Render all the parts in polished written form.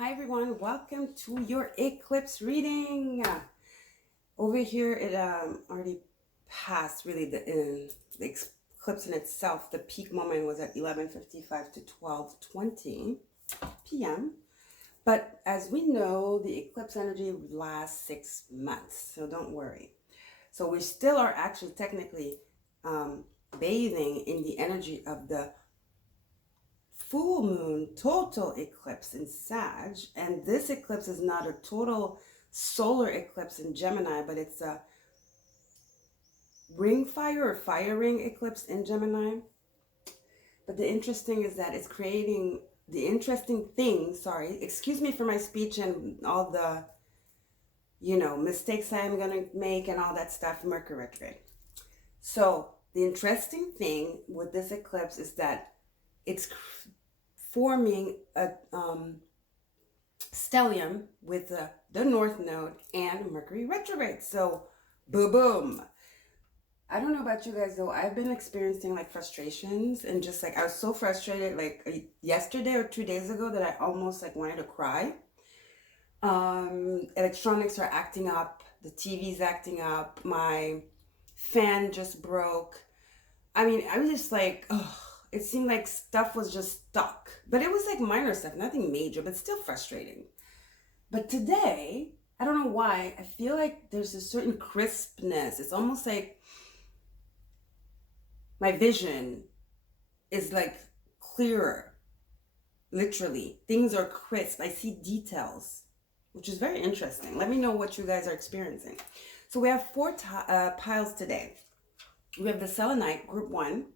Hi everyone, welcome to your eclipse reading. Over here, it already passed really the eclipse in itself. The peak moment was at 11:55 to 12:20 p.m. But as we know, the eclipse energy lasts 6 months, so don't worry. So we still are actually technically bathing in the energy of the full moon total eclipse in Sag, and this eclipse is not a total solar eclipse in Gemini, but it's a ring fire or fire ring eclipse in Gemini. But the interesting is that it's creating the interesting thing, sorry, excuse me for my speech and all the, mistakes I'm going to make and all that stuff, Mercury retrograde. So the interesting thing with this eclipse is that it's forming a stellium with the North Node and Mercury retrograde. So, boom. I don't know about you guys though. I've been experiencing like frustrations and just like I was so frustrated like yesterday or 2 days ago that I almost like wanted to cry. Electronics are acting up. The TV's acting up. My fan just broke. I mean, I was just like, oh. It seemed like stuff was just stuck. But it was like minor stuff, nothing major, but still frustrating. But today, I don't know why, I feel like there's a certain crispness. It's almost like my vision is like clearer, literally. Things are crisp. I see details, which is very interesting. Let me know what you guys are experiencing. So we have four piles today. We have the Selenite, group 1.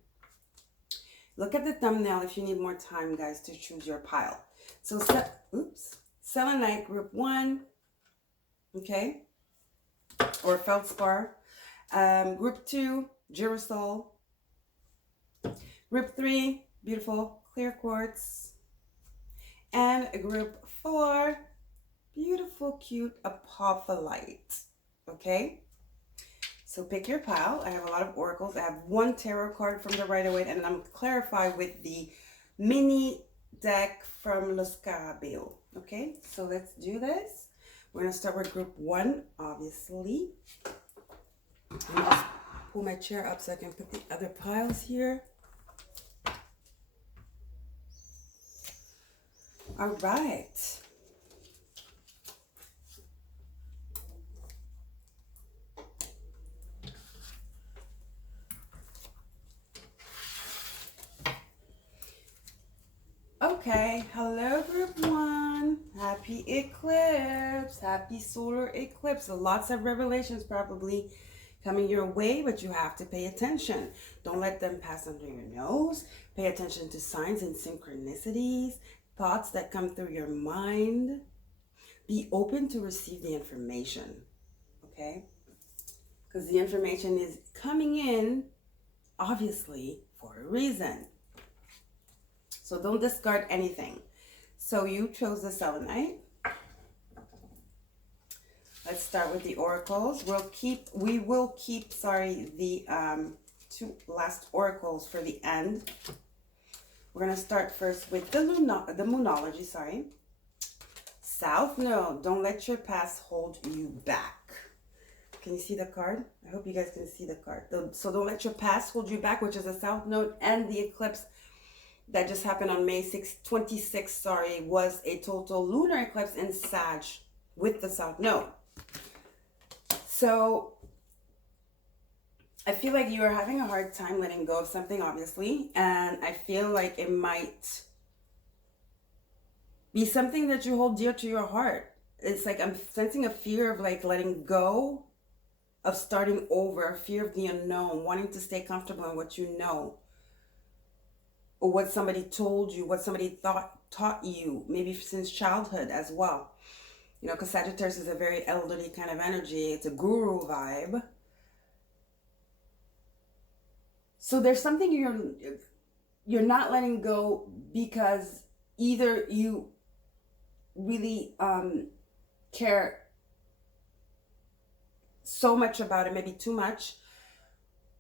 Look at the thumbnail if you need more time, guys, to choose your pile. So, Selenite group 1, okay, or feldspar. Group 2, girasole. Group 3, beautiful clear quartz. And group 4, beautiful, cute apophyllite, okay? So pick your pile. I have a lot of oracles. I have one tarot card from the Rider Waite, and I'm going to clarify with the mini deck from Los Carabeo. Okay, so let's do this. We're going to start with group 1, obviously. I'm going to pull my chair up so I can put the other piles here. All right. Okay, hello group 1. Happy eclipse. Happy solar eclipse. So lots of revelations probably coming your way, but you have to pay attention. Don't let them pass under your nose. Pay attention to signs and synchronicities, thoughts that come through your mind. Be open to receive the information, okay? Because the information is coming in, obviously, for a reason. So don't discard anything. So you chose the selenite. Let's start with the oracles. We will keep the 2 last oracles for the end. We're gonna start first with the moonology, South Node, don't let your past hold you back. Can you see the card? I hope you guys can see the card. So don't let your past hold you back, which is the South Node, and the eclipse that just happened on May 26th, was a total lunar eclipse in Sag with the South Node. So I feel like you are having a hard time letting go of something, obviously, and I feel like it might be something that you hold dear to your heart. It's like I'm sensing a fear of like letting go, of starting over, a fear of the unknown, wanting to stay comfortable in what you know, or what somebody told you, what somebody taught you, maybe since childhood as well. You know, because Sagittarius is a very elderly kind of energy. It's a guru vibe. So there's something you're not letting go because either you really care so much about it, maybe too much,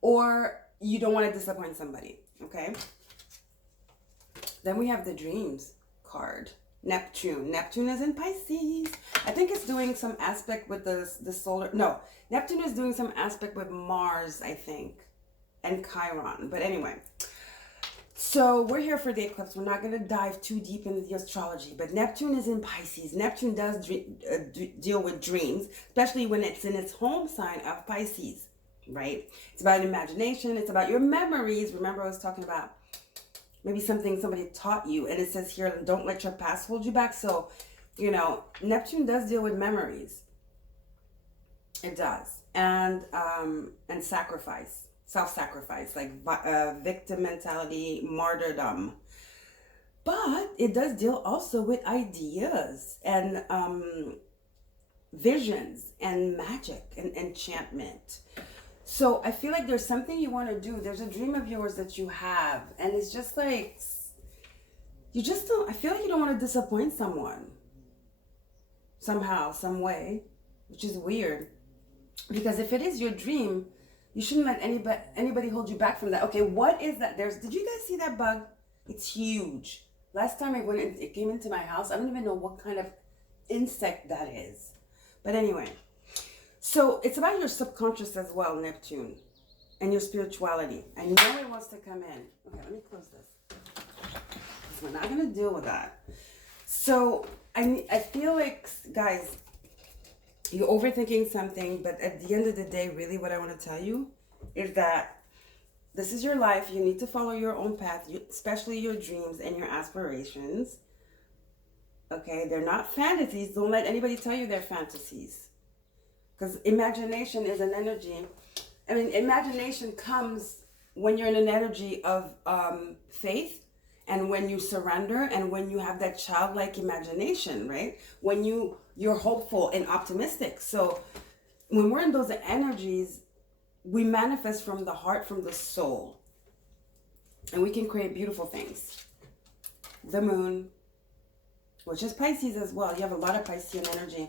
or you don't want to disappoint somebody, okay? Then we have the dreams card. Neptune. Neptune is in Pisces. I think it's doing some aspect with the solar. No, Neptune is doing some aspect with Mars, I think, and Chiron. But anyway, so we're here for the eclipse. We're not going to dive too deep into the astrology, but Neptune is in Pisces. Neptune does deal with dreams, especially when it's in its home sign of Pisces, right? It's about imagination. It's about your memories. Remember, I was talking about maybe something somebody taught you, and it says here, don't let your past hold you back. So, you know, Neptune does deal with memories. It does. And sacrifice. Self-sacrifice, like victim mentality, martyrdom. But it does deal also with ideas and visions and magic and enchantment. So I feel like there's something you want to do. There's a dream of yours that you have, and it's just like, you just don't, I feel like you don't want to disappoint someone somehow, some way, which is weird. Because if it is your dream, you shouldn't let anybody hold you back from that. Okay, what is that? Did you guys see that bug? It's huge. Last time it came into my house. I don't even know what kind of insect that is. But anyway, so it's about your subconscious as well, Neptune, and your spirituality. I know it wants to come in. Okay, let me close this. We're not going to deal with that. So I feel like, guys, you're overthinking something, but at the end of the day, really what I want to tell you is that this is your life. You need to follow your own path, especially your dreams and your aspirations. Okay, they're not fantasies. Don't let anybody tell you they're fantasies. Because imagination is an energy. I mean, imagination comes when you're in an energy of faith, and when you surrender, and when you have that childlike imagination, right? When you're hopeful and optimistic. So when we're in those energies, we manifest from the heart, from the soul. And we can create beautiful things. The moon, which is Pisces as well. You have a lot of Piscean energy.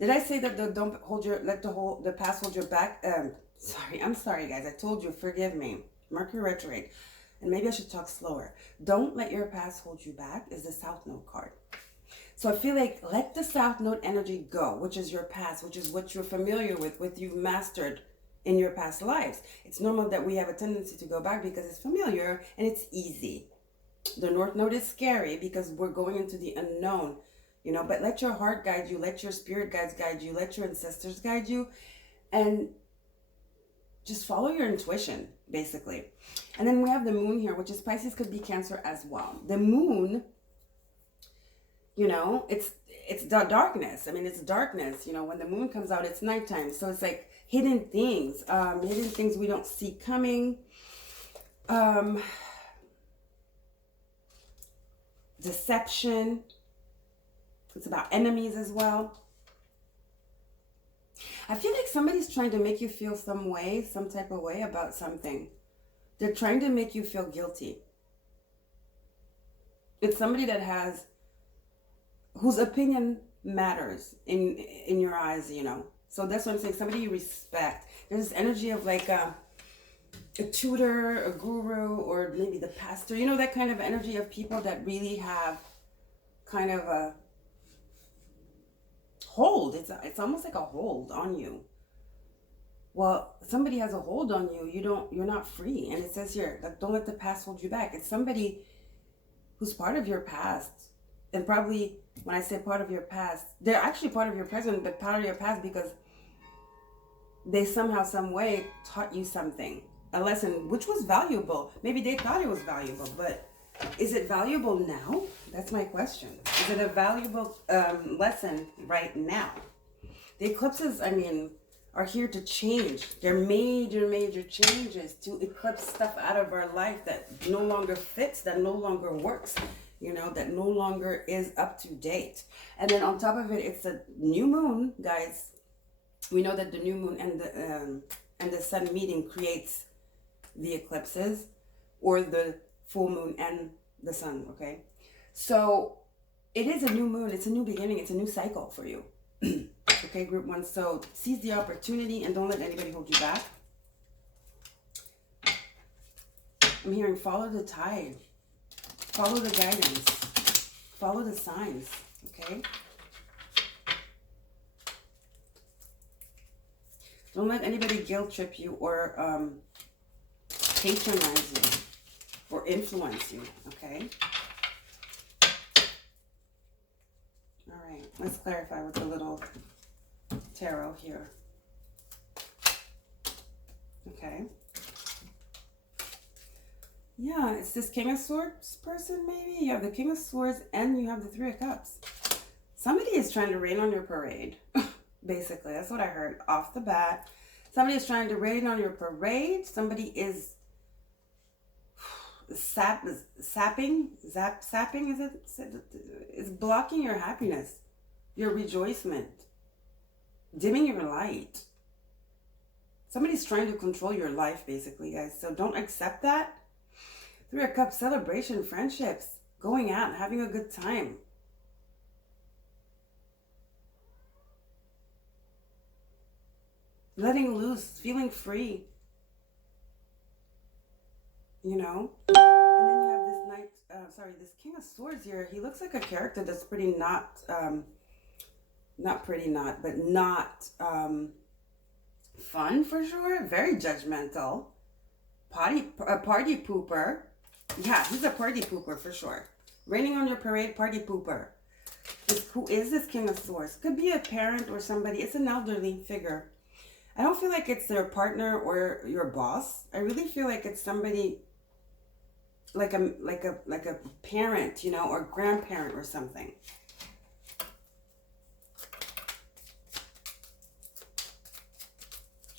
Did I say that let the past hold your back? I'm sorry guys. I told you, forgive me. Mercury retrograde. And maybe I should talk slower. Don't let your past hold you back is the South Node card. So I feel like let the South Node energy go, which is your past, which is what you're familiar with, what you've mastered in your past lives. It's normal that we have a tendency to go back because it's familiar and it's easy. The North Node is scary because we're going into the unknown, you know, but let your heart guide you, let your spirit guides guide you, let your ancestors guide you, and just follow your intuition, basically. And then we have the moon here, which is Pisces, could be Cancer as well. The moon, you know, it's the darkness. I mean, it's darkness. You know, when the moon comes out, it's nighttime. So it's like hidden things we don't see coming. Deception. It's about enemies as well. I feel like somebody's trying to make you feel some way, some type of way about something. They're trying to make you feel guilty. It's somebody whose opinion matters in your eyes, you know. So that's what I'm saying. Somebody you respect. There's this energy of like a tutor, a guru, or maybe the pastor. You know, that kind of energy of people that really have kind of a hold. It's almost like a hold on you. Well, somebody has a hold on you. You're not free. And it says here, like, don't let the past hold you back. It's somebody who's part of your past. And probably when I say part of your past, they're actually part of your present, but part of your past because they somehow, some way taught you something, a lesson, which was valuable. Maybe they thought it was valuable, but is it valuable now? That's my question. Is it a valuable lesson right now? The eclipses, I mean, are here to change. They're major, major changes to eclipse stuff out of our life that no longer fits, that no longer works, you know, that no longer is up to date. And then on top of it, it's a new moon, guys. We know that the new moon and the sun meeting creates the eclipses, or the full moon and the sun, okay? So it is a new moon. It's a new beginning. It's a new cycle for you. Okay, group one. So seize the opportunity and don't let anybody hold you back. I'm hearing follow the tide. Follow the guidance. follow the signs, okay? Don't let anybody guilt trip you or patronize you or influence you, okay? All right, let's clarify with the little tarot here. Okay. Yeah, it's this King of Swords person, maybe. You have the King of Swords and you have the Three of Cups. Somebody is trying to rain on your parade. Basically, that's what I heard off the bat. Somebody is trying to rain on your parade. Somebody is sapping, is it? It's blocking your happiness, your rejoicement, dimming your light. Somebody's trying to control your life, basically, guys. So don't accept that. Three of Cups, celebration, friendships, going out, having a good time. Letting loose, feeling free. You know? And then you have this this King of Swords here. He looks like a character that's pretty not fun for sure. Very judgmental. Party pooper. Yeah, he's a party pooper for sure. Raining on your parade, party pooper. Who is this King of Swords? Could be a parent or somebody. It's an elderly figure. I don't feel like it's their partner or your boss. I really feel like it's somebody like a parent, you know, or grandparent or something.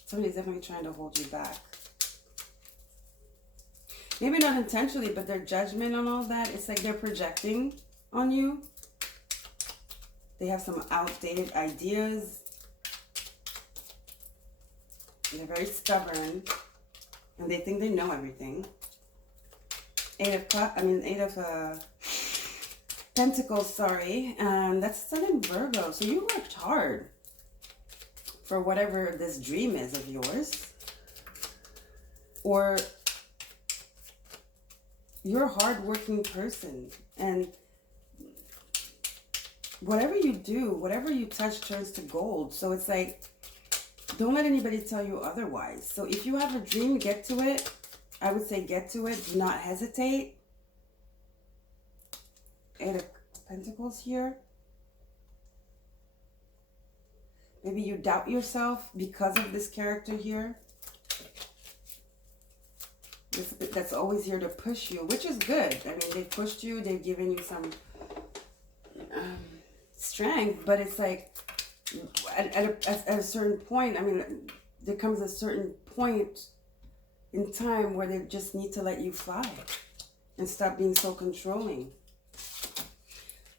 Somebody's definitely trying to hold you back. Maybe not intentionally, but their judgment on all that, it's like they're projecting on you. They have some outdated ideas. They're very stubborn. And they think they know everything. Eight of Pentacles, sorry. And that's Sun in Virgo. So you worked hard for whatever this dream is of yours. Or you're a hardworking person, and whatever you do, whatever you touch turns to gold. So it's like, don't let anybody tell you otherwise. So if you have a dream, get to it. I would say get to it. Do not hesitate. Eight of Pentacles here. Maybe you doubt yourself because of this character here. That's always here to push you, which is good. I mean, they've pushed you. They've given you some strength, but it's like at a certain point, I mean, there comes a certain point in time where they just need to let you fly and stop being so controlling.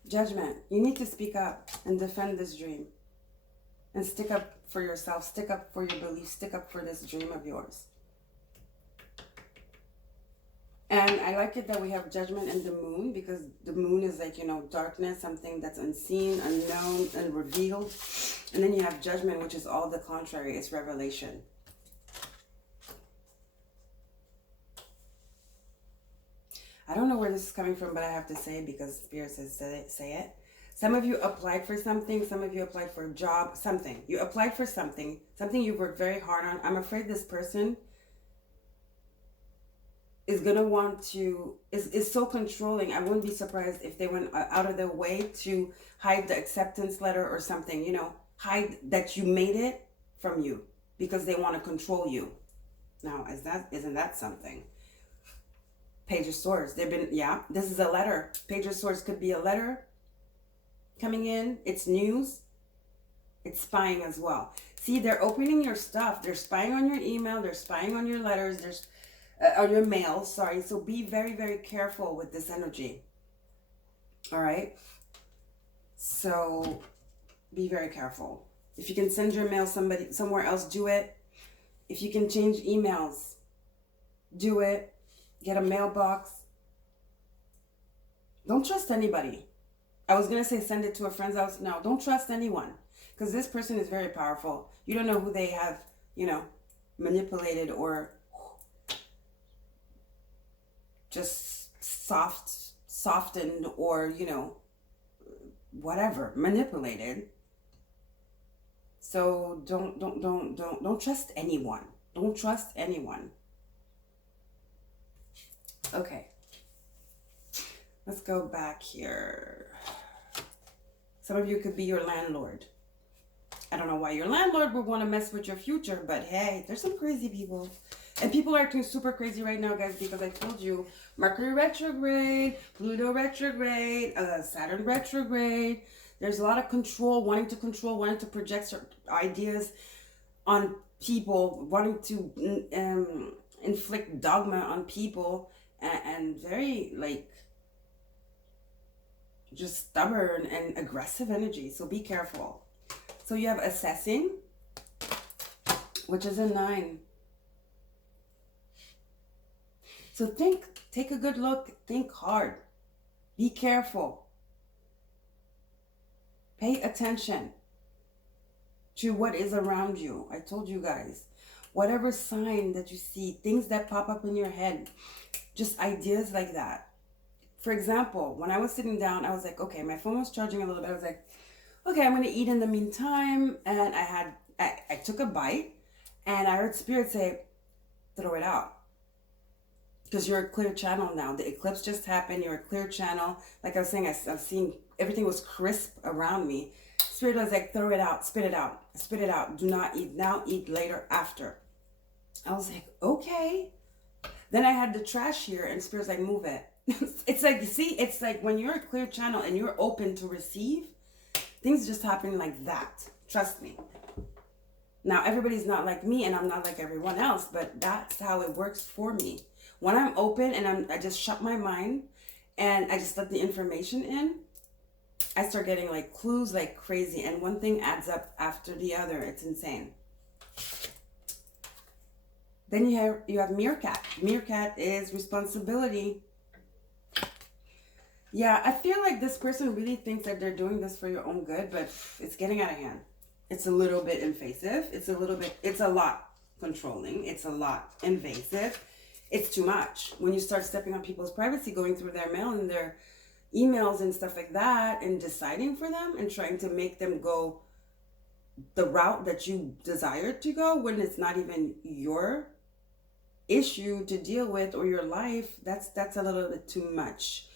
Judgment. You need to speak up and defend this dream and stick up for yourself, stick up for your beliefs, stick up for this dream of yours. And I like it that we have Judgment and the Moon, because the Moon is like, you know, darkness, something that's unseen, unknown, and revealed. And then you have Judgment, which is all the contrary. It's revelation. I don't know where this is coming from, but I have to say it because Spirit says say it. Some of you applied for something. Some of you applied for a job, something. You applied for something you worked very hard on. I'm afraid this person is going to want to, is so controlling. I wouldn't be surprised if they went out of their way to hide the acceptance letter or something, you know, hide that you made it from you because they want to control you. Now, isn't that something? Page of Swords. This is a letter. Page of Swords could be a letter coming in. It's news. It's spying as well. See, they're opening your stuff. They're spying on your email. They're spying on your letters. There's on your mail, sorry. So be very, very careful with this energy. All right? So be very careful. If you can send your mail somewhere else, do it. If you can change emails, do it. Get a mailbox. Don't trust anybody. I was going to say send it to a friend's house. No, don't trust anyone. Because this person is very powerful. You don't know who they have, you know, manipulated or just softened or, you know, whatever, manipulated. So don't trust anyone. Don't trust anyone. Okay. Let's go back here. Some of you could be your landlord. I don't know why your landlord would want to mess with your future, but hey, there's some crazy people. And people are acting super crazy right now, guys, because I told you, Mercury retrograde, Pluto retrograde, Saturn retrograde. There's a lot of control, wanting to project certain ideas on people, wanting to inflict dogma on people, and very, like, just stubborn and aggressive energy. So be careful. So you have assessing, which is a 9. So take a good look, think hard, be careful, pay attention to what is around you. I told you guys, whatever sign that you see, things that pop up in your head, just ideas like that. For example, when I was sitting down, I was like, okay, my phone was charging a little bit. I was like, okay, I'm going to eat in the meantime. And I took a bite and I heard Spirit say, throw it out. Because you're a clear channel now. The eclipse just happened. You're a clear channel. Like I was saying, I've seen everything was crisp around me. Spirit was like, throw it out, spit it out, spit it out. Do not eat now, eat later, after. I was like, okay. Then I had the trash here and Spirit's like, move it. It's like, you see, it's like when you're a clear channel and you're open to receive, things just happen like that. Trust me. Now, everybody's not like me and I'm not like everyone else, but that's how it works for me. When I'm open and I just shut my mind and I just let the information in, I start getting like clues like crazy, and one thing adds up after the other. It's insane. Then you have meerkat. Meerkat is responsibility. Yeah, I feel like this person really thinks that they're doing this for your own good, but it's getting out of hand. It's a little bit invasive. It's a lot controlling. It's a lot invasive. It's too much. When you start stepping on people's privacy, going through their mail and their emails and stuff like that, and deciding for them and trying to make them go the route that you desired to go when it's not even your issue to deal with or your life, that's a little bit too much.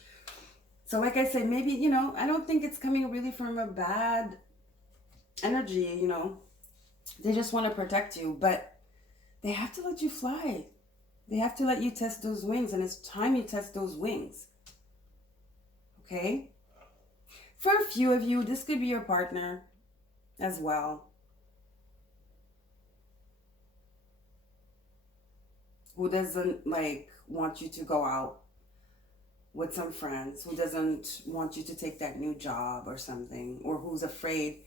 So like I said, maybe, I don't think it's coming really from a bad energy, They just want to protect you, but they have to let you fly. They have to let you test those wings, and it's time you test those wings. Okay? For a few of you, this could be your partner as well, who doesn't want you to go out with some friends, who doesn't want you to take that new job or something, or who's afraid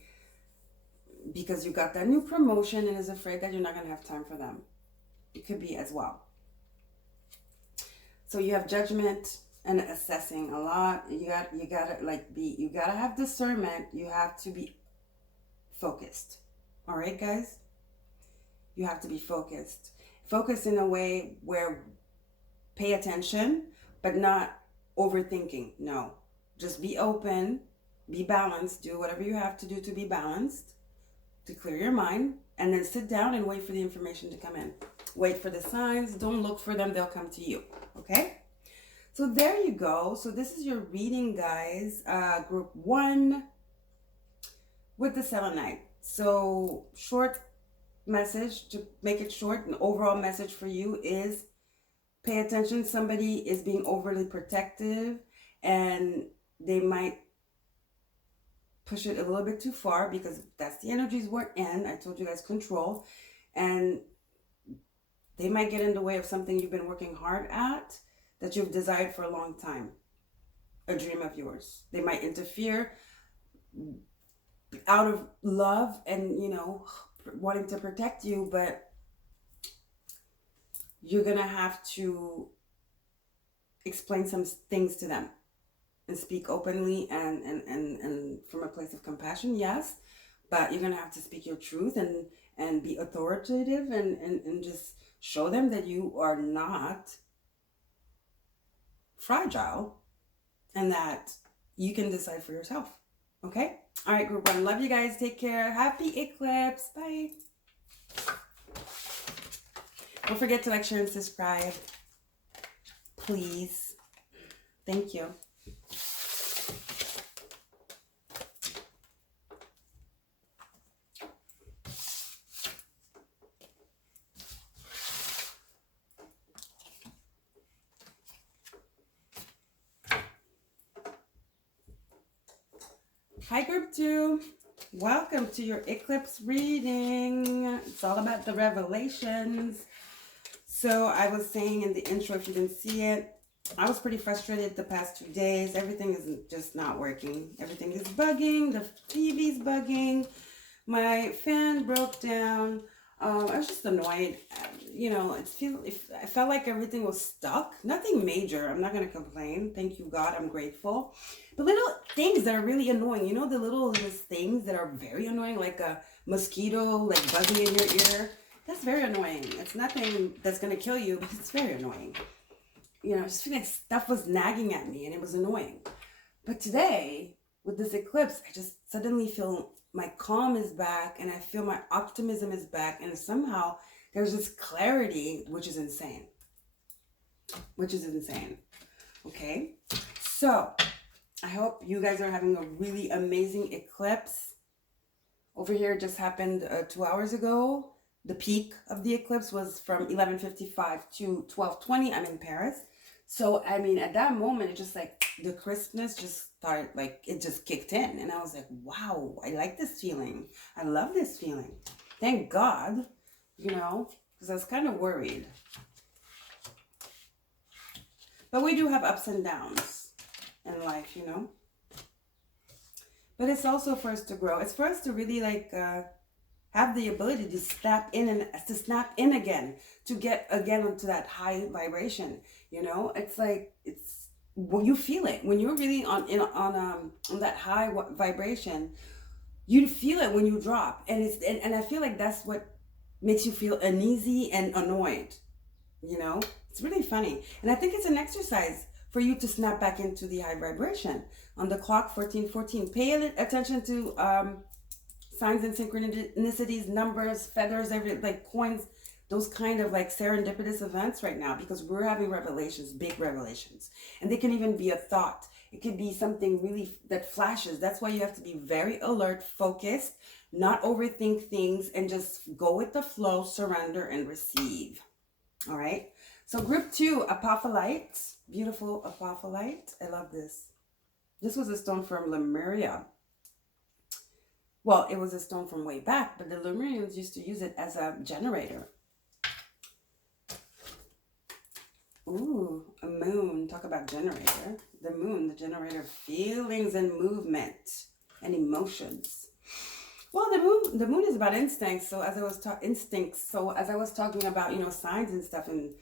because you got that new promotion and is afraid that you're not going to have time for them. It could be as well. So you have judgment and assessing a lot. You gotta have discernment. You have to be focused. All right, guys? You have to be focused. Focus in a way where pay attention, but not overthinking. No. Just be open, be balanced, do whatever you have to do to be balanced, to clear your mind, and then sit down and wait for the information to come in. Wait for the signs. Don't look for them. They'll come to you. Okay? So there you go. So this is your reading, guys. Group 1 with the selenite. So short message, to make it short, an overall message for you is pay attention. Somebody is being overly protective and they might push it a little bit too far because that's the energies we're in. I told you guys, control. And they might get in the way of something you've been working hard at, that you've desired for a long time, a dream of yours. They might interfere out of love and, wanting to protect you, but you're going to have to explain some things to them and speak openly and from a place of compassion, yes, but you're going to have to speak your truth and be authoritative and just show them that you are not fragile and that you can decide for yourself. Okay? All right, group one. Love you guys. Take care. Happy eclipse. Bye. Don't forget to like, share, and subscribe. Please. Thank you. Hi, group two. Welcome to your eclipse reading. It's all about the revelations. So I was saying in the intro, if you didn't see it, I was pretty frustrated the past 2 days. Everything is just not working. Everything is bugging. The TV's bugging. My fan broke down. I was just annoyed. You know, I felt like everything was stuck. Nothing major. I'm not going to complain. Thank you, God. I'm grateful. But little things that are really annoying. You know, the little things that are very annoying, like a mosquito, like buzzing in your ear. That's very annoying. It's nothing that's going to kill you, but it's very annoying. You know, I just feel like stuff was nagging at me and it was annoying. But today, with this eclipse, I just suddenly feel my calm is back and I feel my optimism is back. And somehow there's this clarity, which is insane. Okay? So, I hope you guys are having a really amazing eclipse. Over here, it just happened 2 hours ago. The peak of the eclipse was from 11:55 to 12:20. I'm in Paris. So, I mean, at that moment, it just like the crispness just started, like it just kicked in. And I was like, wow, I like this feeling. I love this feeling. Thank God, you know, because I was kind of worried. But we do have ups and downs in life, you know. But it's also for us to grow. It's for us to really like have the ability to snap in again, to get again into that high vibration. You know, it's like when you feel it when you're really on that high vibration. You feel it when you drop, and and I feel like that's what makes you feel uneasy and annoyed. You know, it's really funny, and I think it's an exercise for you to snap back into the high vibration. On the clock, 1414. Pay attention to signs and synchronicities, numbers, feathers, like coins, those kind of like serendipitous events right now, because we're having revelations, big revelations. And they can even be a thought. It could be something really that flashes. That's why you have to be very alert, focused, not overthink things, and just go with the flow, surrender, and receive. All right. So group 2, APOPHILYTE. Beautiful APOPHILYTE. I love this. This was a stone from Lemuria. Well, it was a stone from way back, but the Lemurians used to use it as a generator. Ooh, a moon. Talk about generator. The moon, the generator of feelings and movement and emotions. Well, the moon is about instincts. So as I was talking about, you know, signs and stuff and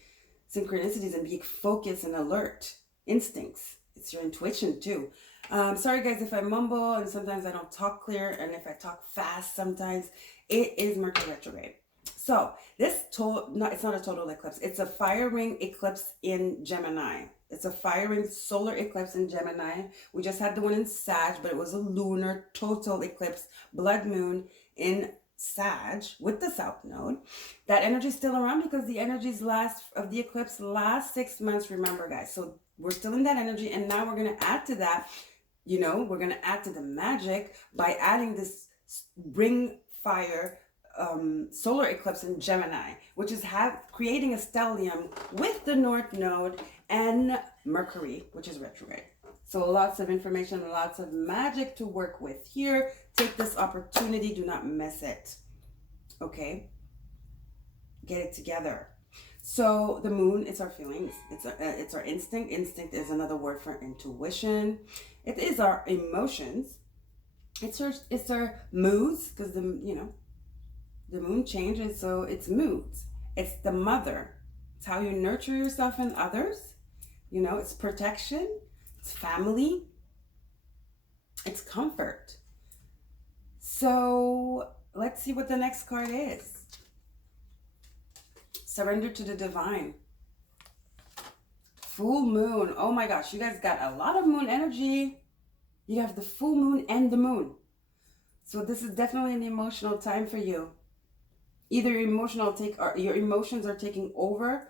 synchronicities and being focused and alert, instincts. It's your intuition too. Sorry guys if I mumble and sometimes I don't talk clear, and if I talk fast sometimes. It is Mercury retrograde. So this it's not a total eclipse. It's a fire ring eclipse in Gemini. It's a fire ring solar eclipse in Gemini. We just had the one in Sag, but it was a lunar total eclipse, blood moon in Sag with the South Node. That energy is still around because the energies of the eclipse last 6 months, remember guys. So we're still in that energy, and now we're going to add to that. You know, we're going to add to the magic by adding this ring fire solar eclipse in Gemini, which is creating a stellium with the North Node and Mercury, which is retrograde. So lots of information, lots of magic to work with here. Take this opportunity. Do not miss it. Okay? Get it together. So the moon, it's our feelings. It's our instinct. Instinct is another word for intuition. It is our emotions. It's our moods, because the moon changes, so it's moods. It's the mother. It's how you nurture yourself and others. You know, it's protection. It's family. It's comfort. So let's see what the next card is. Surrender to the divine. Full moon. Oh my gosh, you guys got a lot of moon energy. You have the full moon and the moon. So this is definitely an emotional time for you. Either your emotions are taking over,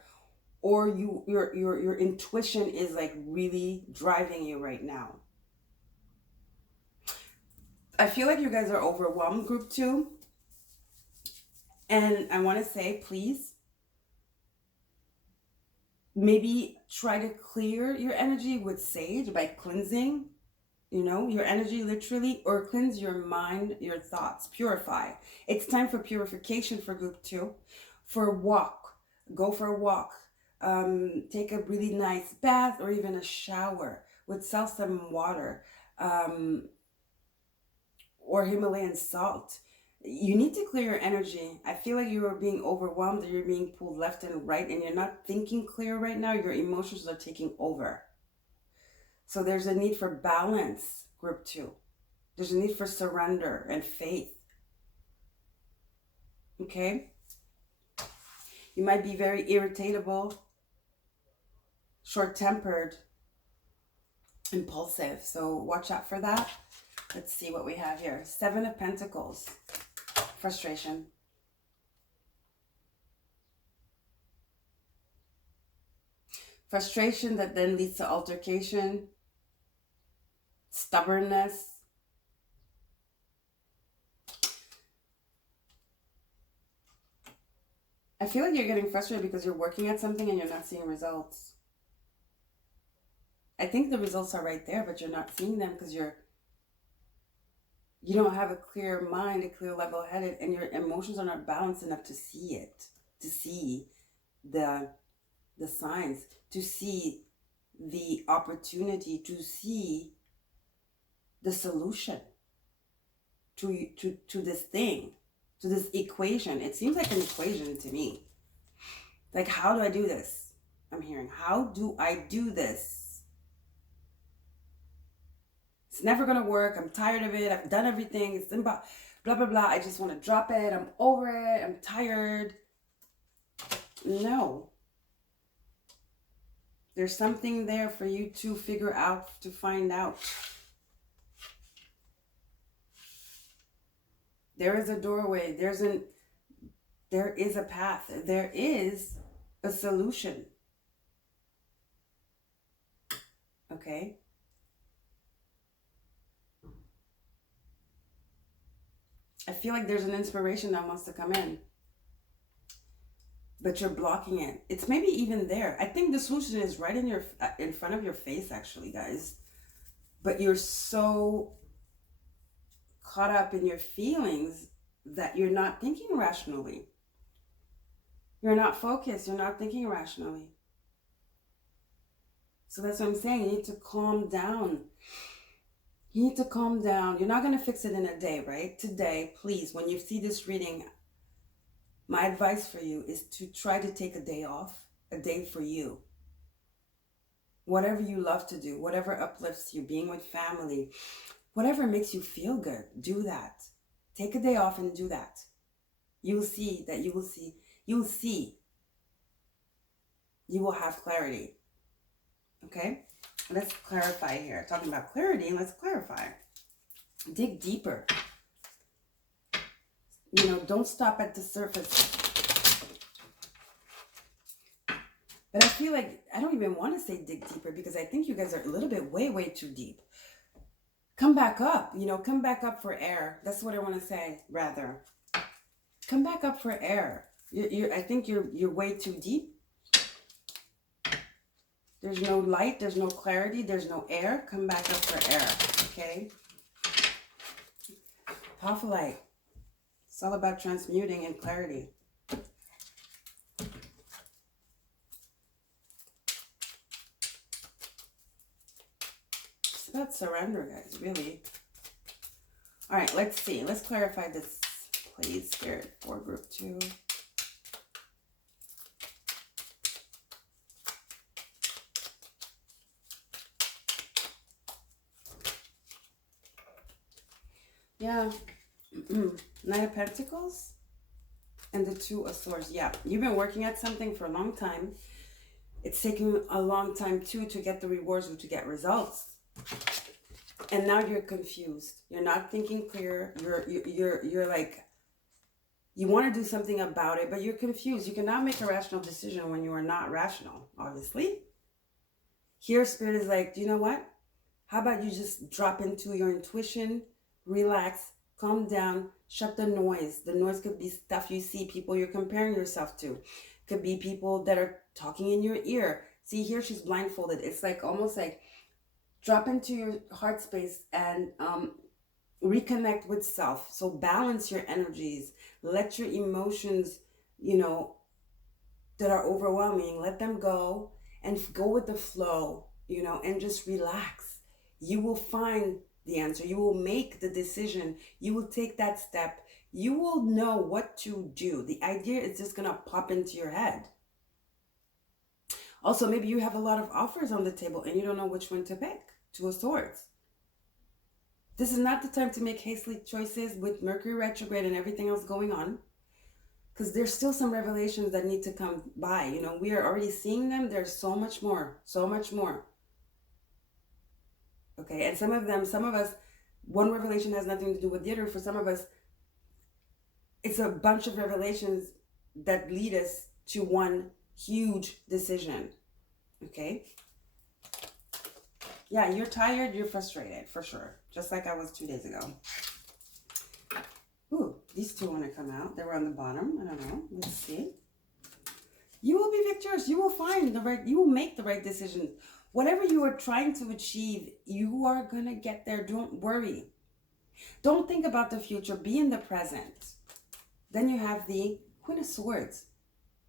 or your intuition is like really driving you right now. I feel like you guys are overwhelmed, group 2. And I want to say, please, maybe try to clear your energy with sage by cleansing, your energy literally, or cleanse your mind, your thoughts, purify. It's time for purification for group 2. For a walk, go for a walk. Take a really nice bath or even a shower with salsa water, or Himalayan salt. You need to clear your energy. I feel like you are being overwhelmed, or you're being pulled left and right, and you're not thinking clear right now. Your emotions are taking over. So there's a need for balance, group 2. There's a need for surrender and faith. Okay? You might be very irritable, short-tempered, impulsive. So watch out for that. Let's see what we have here. 7 of Pentacles. Frustration. Frustration that then leads to altercation. Stubbornness. I feel like you're getting frustrated because you're working at something and you're not seeing results. I think the results are right there, but you're not seeing them because you don't have a clear mind, a clear level-headed, and your emotions are not balanced enough to see it, to see the signs, to see the opportunity, to see the solution to this thing, to this equation. It seems like an equation to me. Like, how do I do this? I'm hearing, how do I do this? It's never going to work. I'm tired of it. I've done everything. It's blah, blah, blah. I just want to drop it. I'm over it. I'm tired. No. There's something there for you to figure out, to find out. There is a doorway. There is a path. There is a solution. Okay? I feel like there's an inspiration that wants to come in, but you're blocking it. It's maybe even there. I think the solution is right in front of your face, actually, guys. But you're so caught up in your feelings that you're not thinking rationally. You're not focused. You're not thinking rationally. So that's what I'm saying. You need to calm down. You need to calm down. You're not going to fix it in a day, right? Today, please, when you see this reading, my advice for you is to try to take a day off, a day for you. Whatever you love to do, whatever uplifts you, being with family, whatever makes you feel good, do that. Take a day off and do that. You will see that you will have clarity. Okay? Let's clarify here. Talking about clarity, let's clarify. Dig deeper. Don't stop at the surface. But I feel like I don't even want to say dig deeper, because I think you guys are a little bit way, way too deep. Come back up. Come back up for air. That's what I want to say, rather. Come back up for air. I think you're way too deep. There's no light, there's no clarity, there's no air. Come back up for air, okay? APOPHILYTE. It's all about transmuting and clarity. It's about surrender, guys, really. All right, let's see. Let's clarify this, please, Spirit, for group 2. Yeah, Knight of Pentacles and the 2 of Swords. Yeah, you've been working at something for a long time. It's taking a long time too to get the rewards or to get results. And now you're confused. You're not thinking clear. You're like, you want to do something about it, but you're confused. You cannot make a rational decision when you are not rational, obviously. Here, Spirit is like, do you know what? How about you just drop into your intuition, relax, calm down, shut the noise. The noise could be stuff you see, people you're comparing yourself to. Could be people that are talking in your ear. See, here she's blindfolded. It's like almost like drop into your heart space and reconnect with self. So balance your energies. Let your emotions, you know, that are overwhelming, let them go and go with the flow, you know, and just relax. You will find the answer. You will make the decision. You will take that step. You will know what to do. The idea is just going to pop into your head. Also, maybe you have a lot of offers on the table and you don't know which one to pick. Two of Swords. This is not the time to make hasty choices with Mercury retrograde and everything else going on. Because there's still some revelations that need to come by. You know, we are already seeing them. There's so much more. So much more. Okay, and some of us, one revelation has nothing to do with the other. For some of us, it's a bunch of revelations that lead us to one huge decision. Okay? Yeah, you're tired, you're frustrated, for sure. Just like I was 2 days ago. Ooh, these two want to come out. They were on the bottom. I don't know. Let's see. You will be victorious. You will find the right, you will make the right decision. Whatever you are trying to achieve, you are going to get there. Don't worry. Don't think about the future. Be in the present. Then you have the Queen of Swords.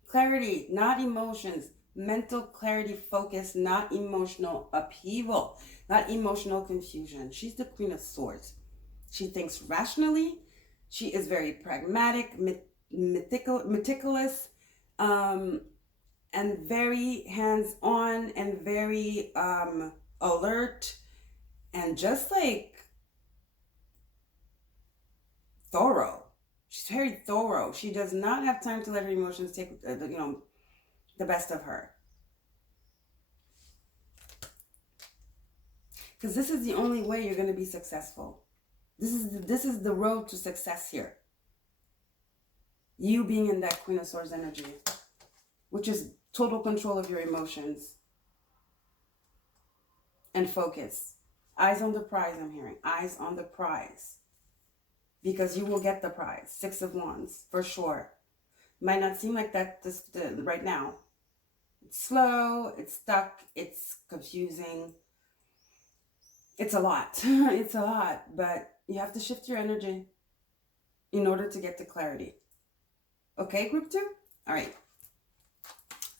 Clarity, not emotions. Mental clarity, focus, not emotional upheaval, not emotional confusion. She's the Queen of Swords. She thinks rationally. She is very pragmatic, meticulous, and very hands-on and very alert and just like thorough. She's very thorough. She does not have time to let her emotions take, the best of her. Because this is the only way you're going to be successful. This is the road to success here. You being in that Queen of Swords energy, which is total control of your emotions and focus. Eyes on the prize, I'm hearing. Eyes on the prize. Because you will get the prize. Six of Wands, for sure. Might not seem like that right now. It's slow, it's stuck, it's confusing. It's a lot. It's a lot, but you have to shift your energy in order to get to clarity. Okay, group 2? All right.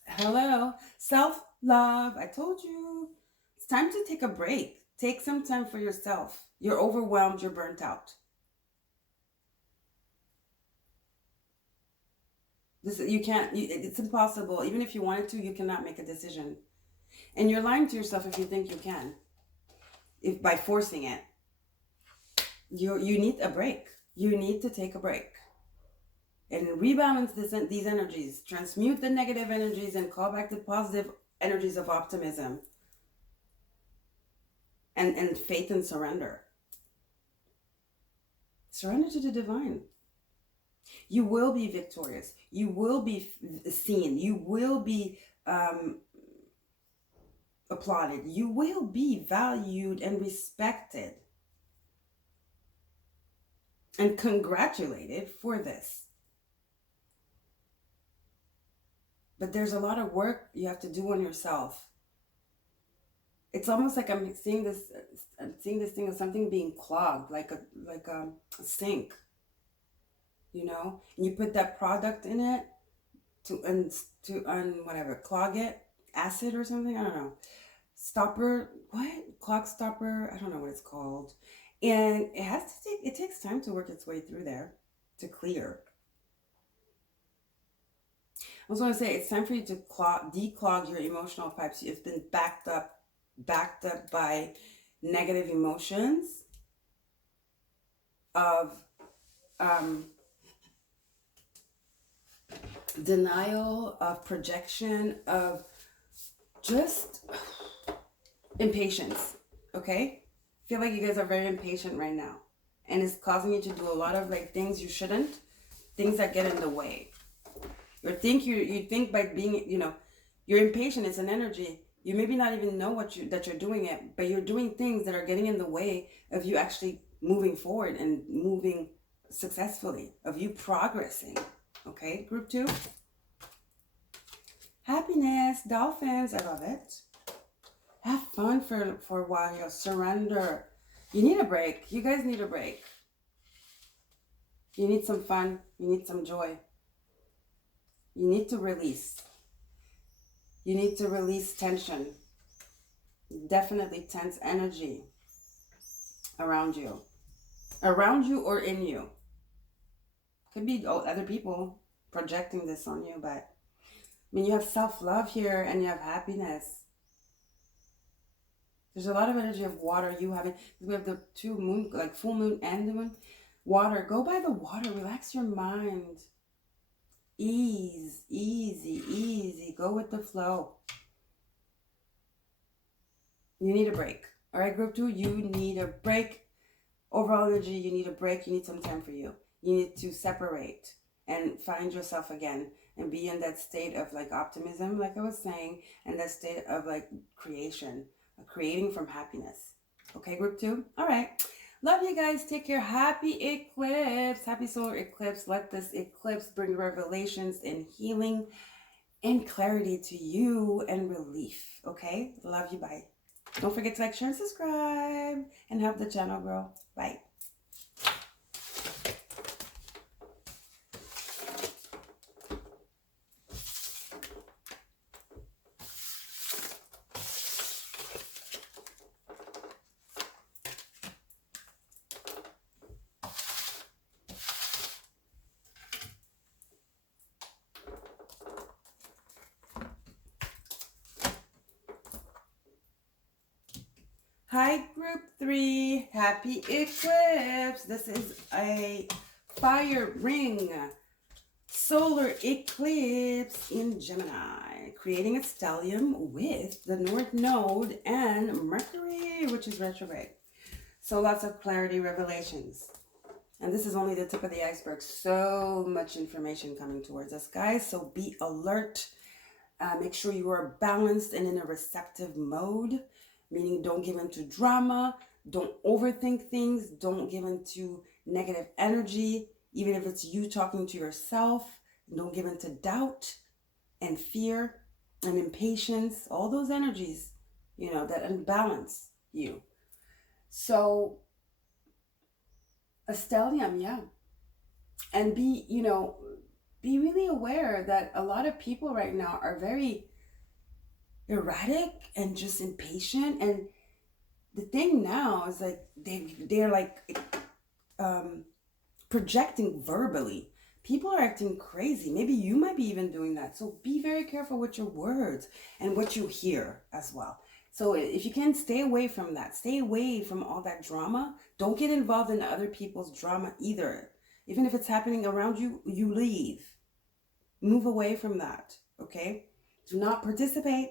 Hello. Self-love. I told you. It's time to take a break. Take some time for yourself. You're overwhelmed. You're burnt out. It's impossible. Even if you wanted to, you cannot make a decision. And you're lying to yourself if you think you can. If by forcing it. You need a break. You need to take a break. And rebalance these energies. Transmute the negative energies and call back the positive energies of optimism. And faith and surrender. Surrender to the divine. You will be victorious. You will be seen. You will be applauded. You will be valued and respected. And congratulated for this. But there's a lot of work you have to do on yourself. It's almost like I'm seeing this thing of something being clogged, like a sink. You know, and you put that product in it to clog it, acid or something. I don't know. Clog stopper. I don't know what it's called. And it takes time to work its way through there to clear. I was going to say, it's time for you to declog your emotional pipes. You've been backed up by negative emotions of denial, of projection, of just impatience. Okay? feel like you guys are very impatient right now. And it's causing you to do a lot of like things you shouldn't. Things that get in the way. You think by being, you know, you're impatient, it's an energy. You maybe not even know that you're doing it, but you're doing things that are getting in the way of you actually moving forward and moving successfully, of you progressing. Okay, group 2. Happiness, dolphins, I love it. Have fun for a while here. Surrender. You need a break. You guys need a break. You need some fun. You need some joy. You need to release. You need to release tension. Definitely tense energy around you. Around you or in you. Could be other people projecting this on you, but I mean, you have self-love here and you have happiness. There's a lot of energy of water you having. We have the 2 moon, like full moon and the moon. Water. Go by the water. Relax your mind. Ease. Easy. Easy. Go with the flow. You need a break. All right, group 2, you need a break. Overall energy, you need a break. You need some time for you. You need to separate and find yourself again and be in that state of like optimism, like I was saying, and that state of like creation, creating from happiness. Okay, group 2? All right. Love you guys. Take care. Happy eclipse. Happy solar eclipse. Let this eclipse bring revelations and healing and clarity to you and relief. Okay? Love you. Bye. Don't forget to like, share, and subscribe, and help the channel grow. Bye. Hi, group 3. Happy eclipse. This is a fire ring solar eclipse in Gemini, creating a stellium with the North Node and Mercury, which is retrograde. So lots of clarity, revelations. And this is only the tip of the iceberg. So much information coming towards us, guys. So be alert. Make sure you are balanced and in a receptive mode. Meaning don't give into drama, don't overthink things, don't give into negative energy, even if it's you talking to yourself. Don't give into doubt and fear and impatience, all those energies, you know, that unbalance you. So a stellium, yeah. And be, you know, be really aware that a lot of people right now are very erratic and just impatient, and the thing now is like they're like projecting verbally. People are acting crazy. Maybe you might be even doing that. So be very careful with your words and what you hear as well. So if you can, stay away from that. Stay away from all that drama. Don't get involved in other people's drama either. Even if it's happening around you, you leave. Move away from that, okay? Do not participate.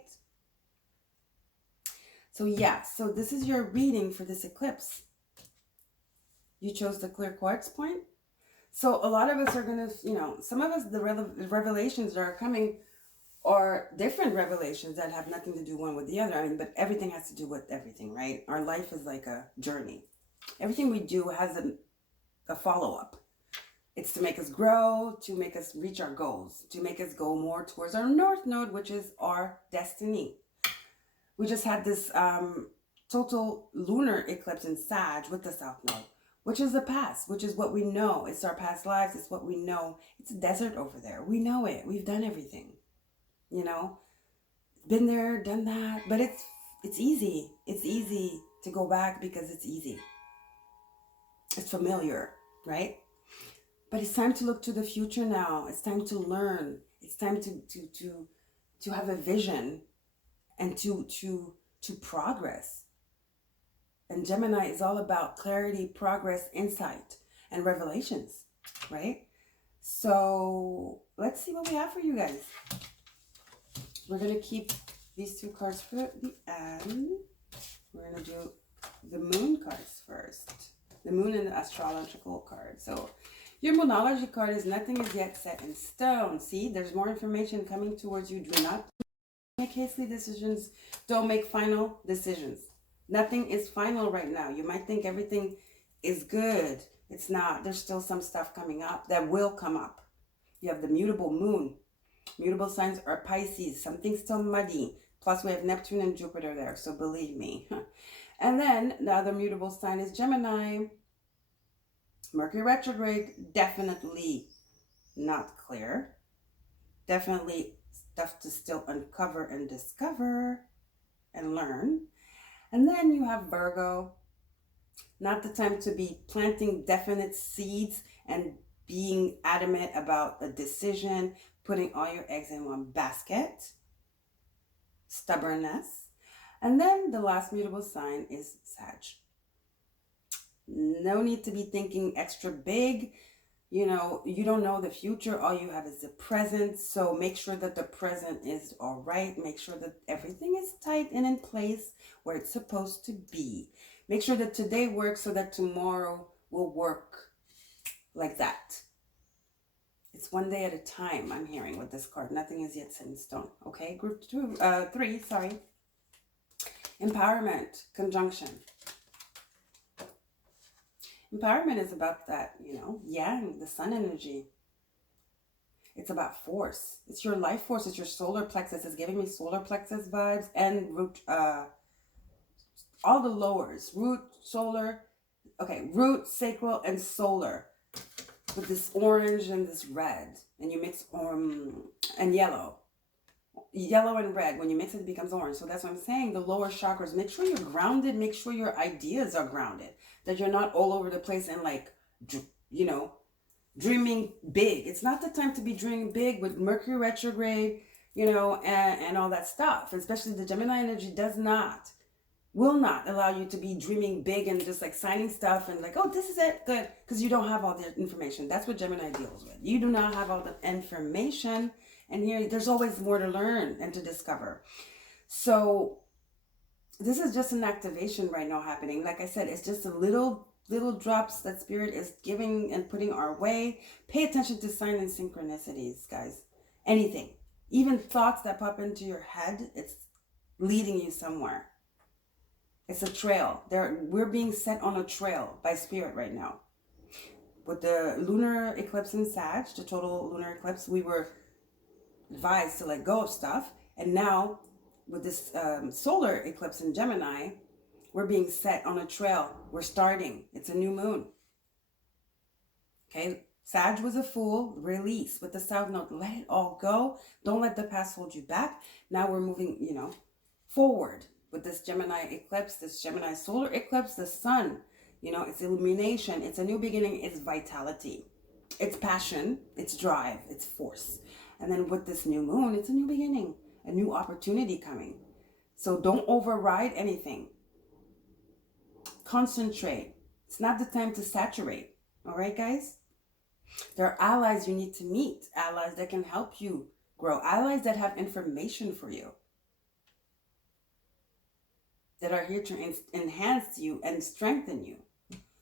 So yeah, so this is your reading for this eclipse. You chose the clear quartz point. So a lot of us are going to, you know, some of us, the revelations that are coming are different revelations that have nothing to do one with the other. I mean, but everything has to do with everything, right? Our life is like a journey. Everything we do has a follow-up. It's to make us grow, to make us reach our goals, to make us go more towards our North Node, which is our destiny. We just had this total lunar eclipse in Sag with the South Node, which is the past, which is what we know. It's our past lives. It's what we know. It's a desert over there. We know it. We've done everything, you know, been there, done that. But it's easy. It's easy to go back because it's easy. It's familiar, right? But it's time to look to the future now. It's time to learn. It's time to have a vision and to progress. And Gemini is all about clarity, progress, insight, and revelations, right? So let's see what we have for you guys. We're going to keep these 2 cards for the end. We're going to do the moon cards first. The moon and the astrological card. So your moonology card is nothing is yet set in stone. See, there's more information coming towards you. Do not make hasty decisions. Don't make final decisions. Nothing is final right now. You might think everything is good. It's not. There's still some stuff coming up that will come up. You have the mutable moon. Mutable signs are Pisces. Something's still muddy. Plus we have Neptune and Jupiter there. So believe me. And then the other mutable sign is Gemini. Mercury retrograde, definitely not clear. Definitely stuff to still uncover and discover and learn. And then you have Virgo. Not the time to be planting definite seeds and being adamant about a decision, putting all your eggs in one basket. Stubbornness. And then the last mutable sign is Sag. No need to be thinking extra big. You know, you don't know the future. All you have is the present. So make sure that the present is all right. Make sure that everything is tight and in place where it's supposed to be. Make sure that today works so that tomorrow will work like that. It's one day at a time, I'm hearing with this card. Nothing is yet set in stone. Okay, group 3, sorry. Empowerment, conjunction. Empowerment is about that, you know, yang, the sun energy. It's about force. It's your life force. It's your solar plexus. It's giving me solar plexus vibes and root, all the lowers. Root, solar, okay, root, sacral, and solar. With this orange and this red. And you mix, and yellow. Yellow and red. When you mix it, it becomes orange. So that's what I'm saying. The lower chakras. Make sure you're grounded. Make sure your ideas are grounded. That you're not all over the place and like, you know, dreaming big. It's not the time to be dreaming big with Mercury retrograde, you know, and all that stuff. Especially the Gemini energy will not allow you to be dreaming big and just like signing stuff and like, oh, this is it, good. Because you don't have all the information. That's what Gemini deals with. You do not have all the information. And here, there's always more to learn and to discover. So this is just an activation right now happening. Like I said, it's just a little drops that spirit is giving and putting our way. Pay attention to signs and synchronicities, guys. Anything. Even thoughts that pop into your head, it's leading you somewhere. It's a trail. We're being set on a trail by spirit right now. With the lunar eclipse in Sag, the total lunar eclipse, we were advised to let go of stuff. And now with this solar eclipse in Gemini, we're being set on a trail. We're starting. It's a new moon. Okay, Sag was a fool. Release with the South Node. Let it all go. Don't let the past hold you back. Now we're moving, you know, forward with this Gemini eclipse, this Gemini solar eclipse, the sun. You know, it's illumination. It's a new beginning. It's vitality. It's passion. It's drive. It's force. And then with this new moon, it's a new beginning. A new opportunity coming. So don't override anything. Concentrate. It's not the time to saturate. All right, guys? There are allies you need to meet. Allies that can help you grow. Allies that have information for you. That are here to enhance you and strengthen you.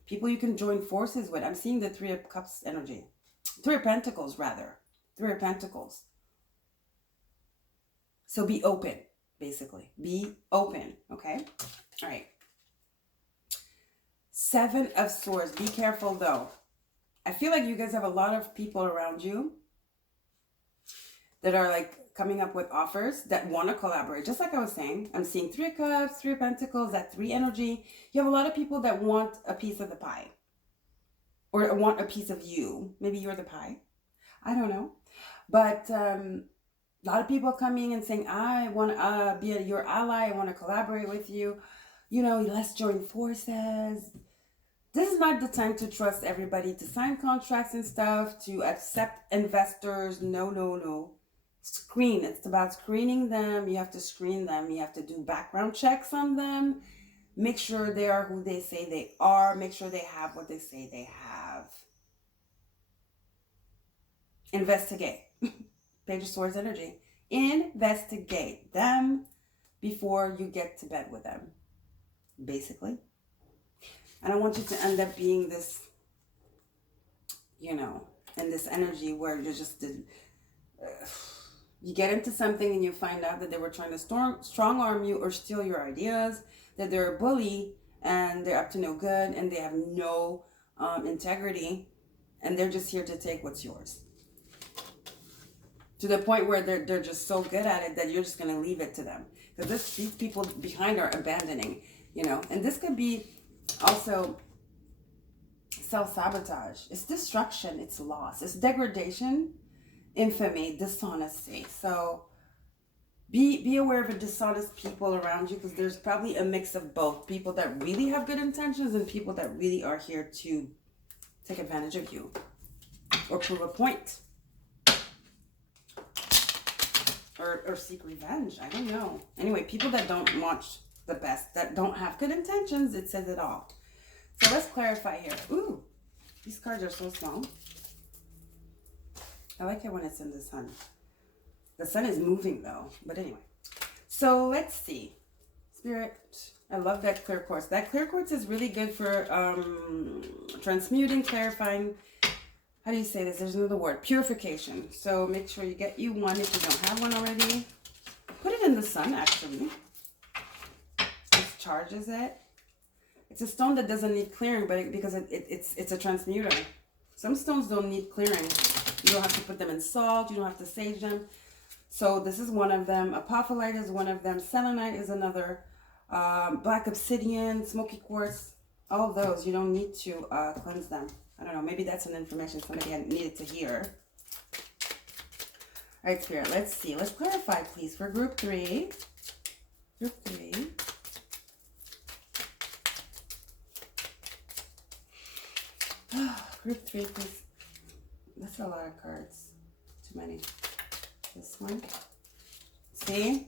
People you can join forces with. I'm seeing the 3 of Cups energy. 3 of Pentacles, rather. 3 of Pentacles. So be open, basically. Be open, okay? All right. 7 of Swords. Be careful, though. I feel like you guys have a lot of people around you that are like coming up with offers that want to collaborate. Just like I was saying, I'm seeing 3 of Cups, 3 of Pentacles, that 3 energy. You have a lot of people that want a piece of the pie. Or want a piece of you. Maybe you're the pie. I don't know. But a lot of people coming and saying, I want to be your ally. I want to collaborate with you. You know, let's join forces. This is not the time to trust everybody, to sign contracts and stuff, to accept investors. No, no, no. Screen. It's about screening them. You have to screen them. You have to do background checks on them. Make sure they are who they say they are. Make sure they have what they say they have. Investigate. Page of Swords energy. Investigate them before you get to bed with them. Basically. I don't want you to end up being this, you know, in this energy where you're just, you get into something and you find out that they were trying to strong arm you or steal your ideas, that they're a bully and they're up to no good and they have no integrity, and they're just here to take what's yours. To the point where they're just so good at it that you're just going to leave it to them. Because these people behind are abandoning, you know. And this could be also self-sabotage. It's destruction. It's loss. It's degradation, infamy, dishonesty. So be aware of the dishonest people around you, because there's probably a mix of both. People that really have good intentions and people that really are here to take advantage of you or prove a point. Or seek revenge. I don't know. Anyway, people that don't want the best, that don't have good intentions, it says it all. So let's clarify here. Ooh, these cards are so small. I like it when it's in the sun. The sun is moving though. But anyway. So let's see. Spirit, I love that clear quartz. That clear quartz is really good for transmuting, clarifying. How do you say this? There's another word. Purification. So make sure you get you one if you don't have one already. Put it in the sun, actually. This charges it. It's a stone that doesn't need clearing, but because it's a transmuter. Some stones don't need clearing. You don't have to put them in salt. You don't have to sage them. So this is one of them. Apophylyte is one of them. Selenite is another. Black obsidian, smoky quartz. All those. You don't need to cleanse them. I don't know, maybe that's some information somebody had needed to hear. All right, Spirit, let's see. Let's clarify, please, for group 3. Group 3. Group 3, please. That's a lot of cards. Too many. This one. See?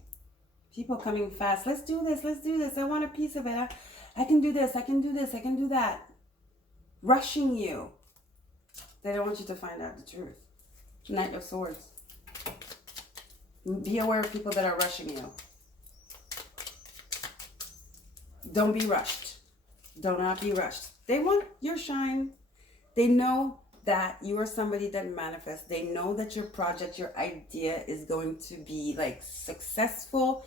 People coming fast. Let's do this. Let's do this. I want a piece of it. I can do this. I can do this. I can do that. Rushing you. They don't want you to find out the truth. Knight of Swords. Be aware of people that are rushing you. Don't be rushed. Do not be rushed. They want your shine. They know that you are somebody that manifests. They know that your project, your idea is going to be like successful.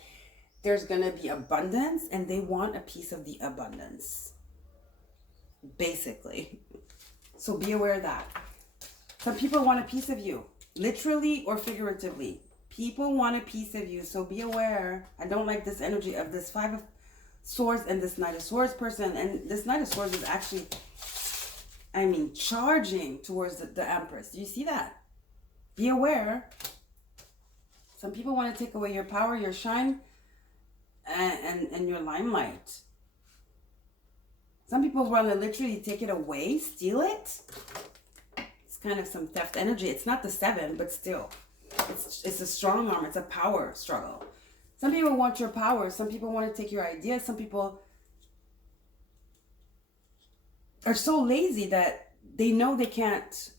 There's going to be abundance, and they want a piece of the abundance. Basically. So be aware of that. Some people want a piece of you, literally or figuratively. People want a piece of you, so be aware. I don't like this energy of this 5 of Swords and this Knight of Swords person. And this Knight of Swords is actually, I mean, charging towards the Empress. Do you see that? Be aware. Some people want to take away your power, your shine, and your limelight. Some people want to literally take it away, steal it. It's kind of some theft energy. It's not the 7, but still. It's a strong arm. It's a power struggle. Some people want your power. Some people want to take your ideas. Some people are so lazy that they know they can't,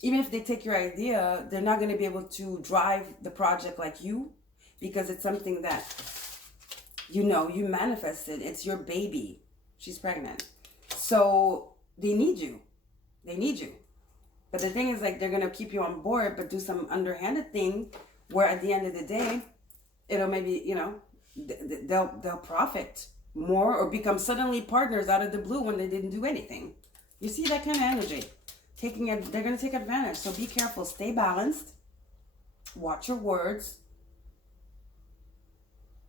even if they take your idea, they're not going to be able to drive the project like you, because it's something that, you know, you manifested. It's your baby. She's pregnant. So they need you. They need you. But the thing is, like, they're going to keep you on board, but do some underhanded thing where at the end of the day, it'll maybe, you know, they'll profit more or become suddenly partners out of the blue when they didn't do anything. You see that kind of energy. They're going to take advantage. So be careful. Stay balanced. Watch your words.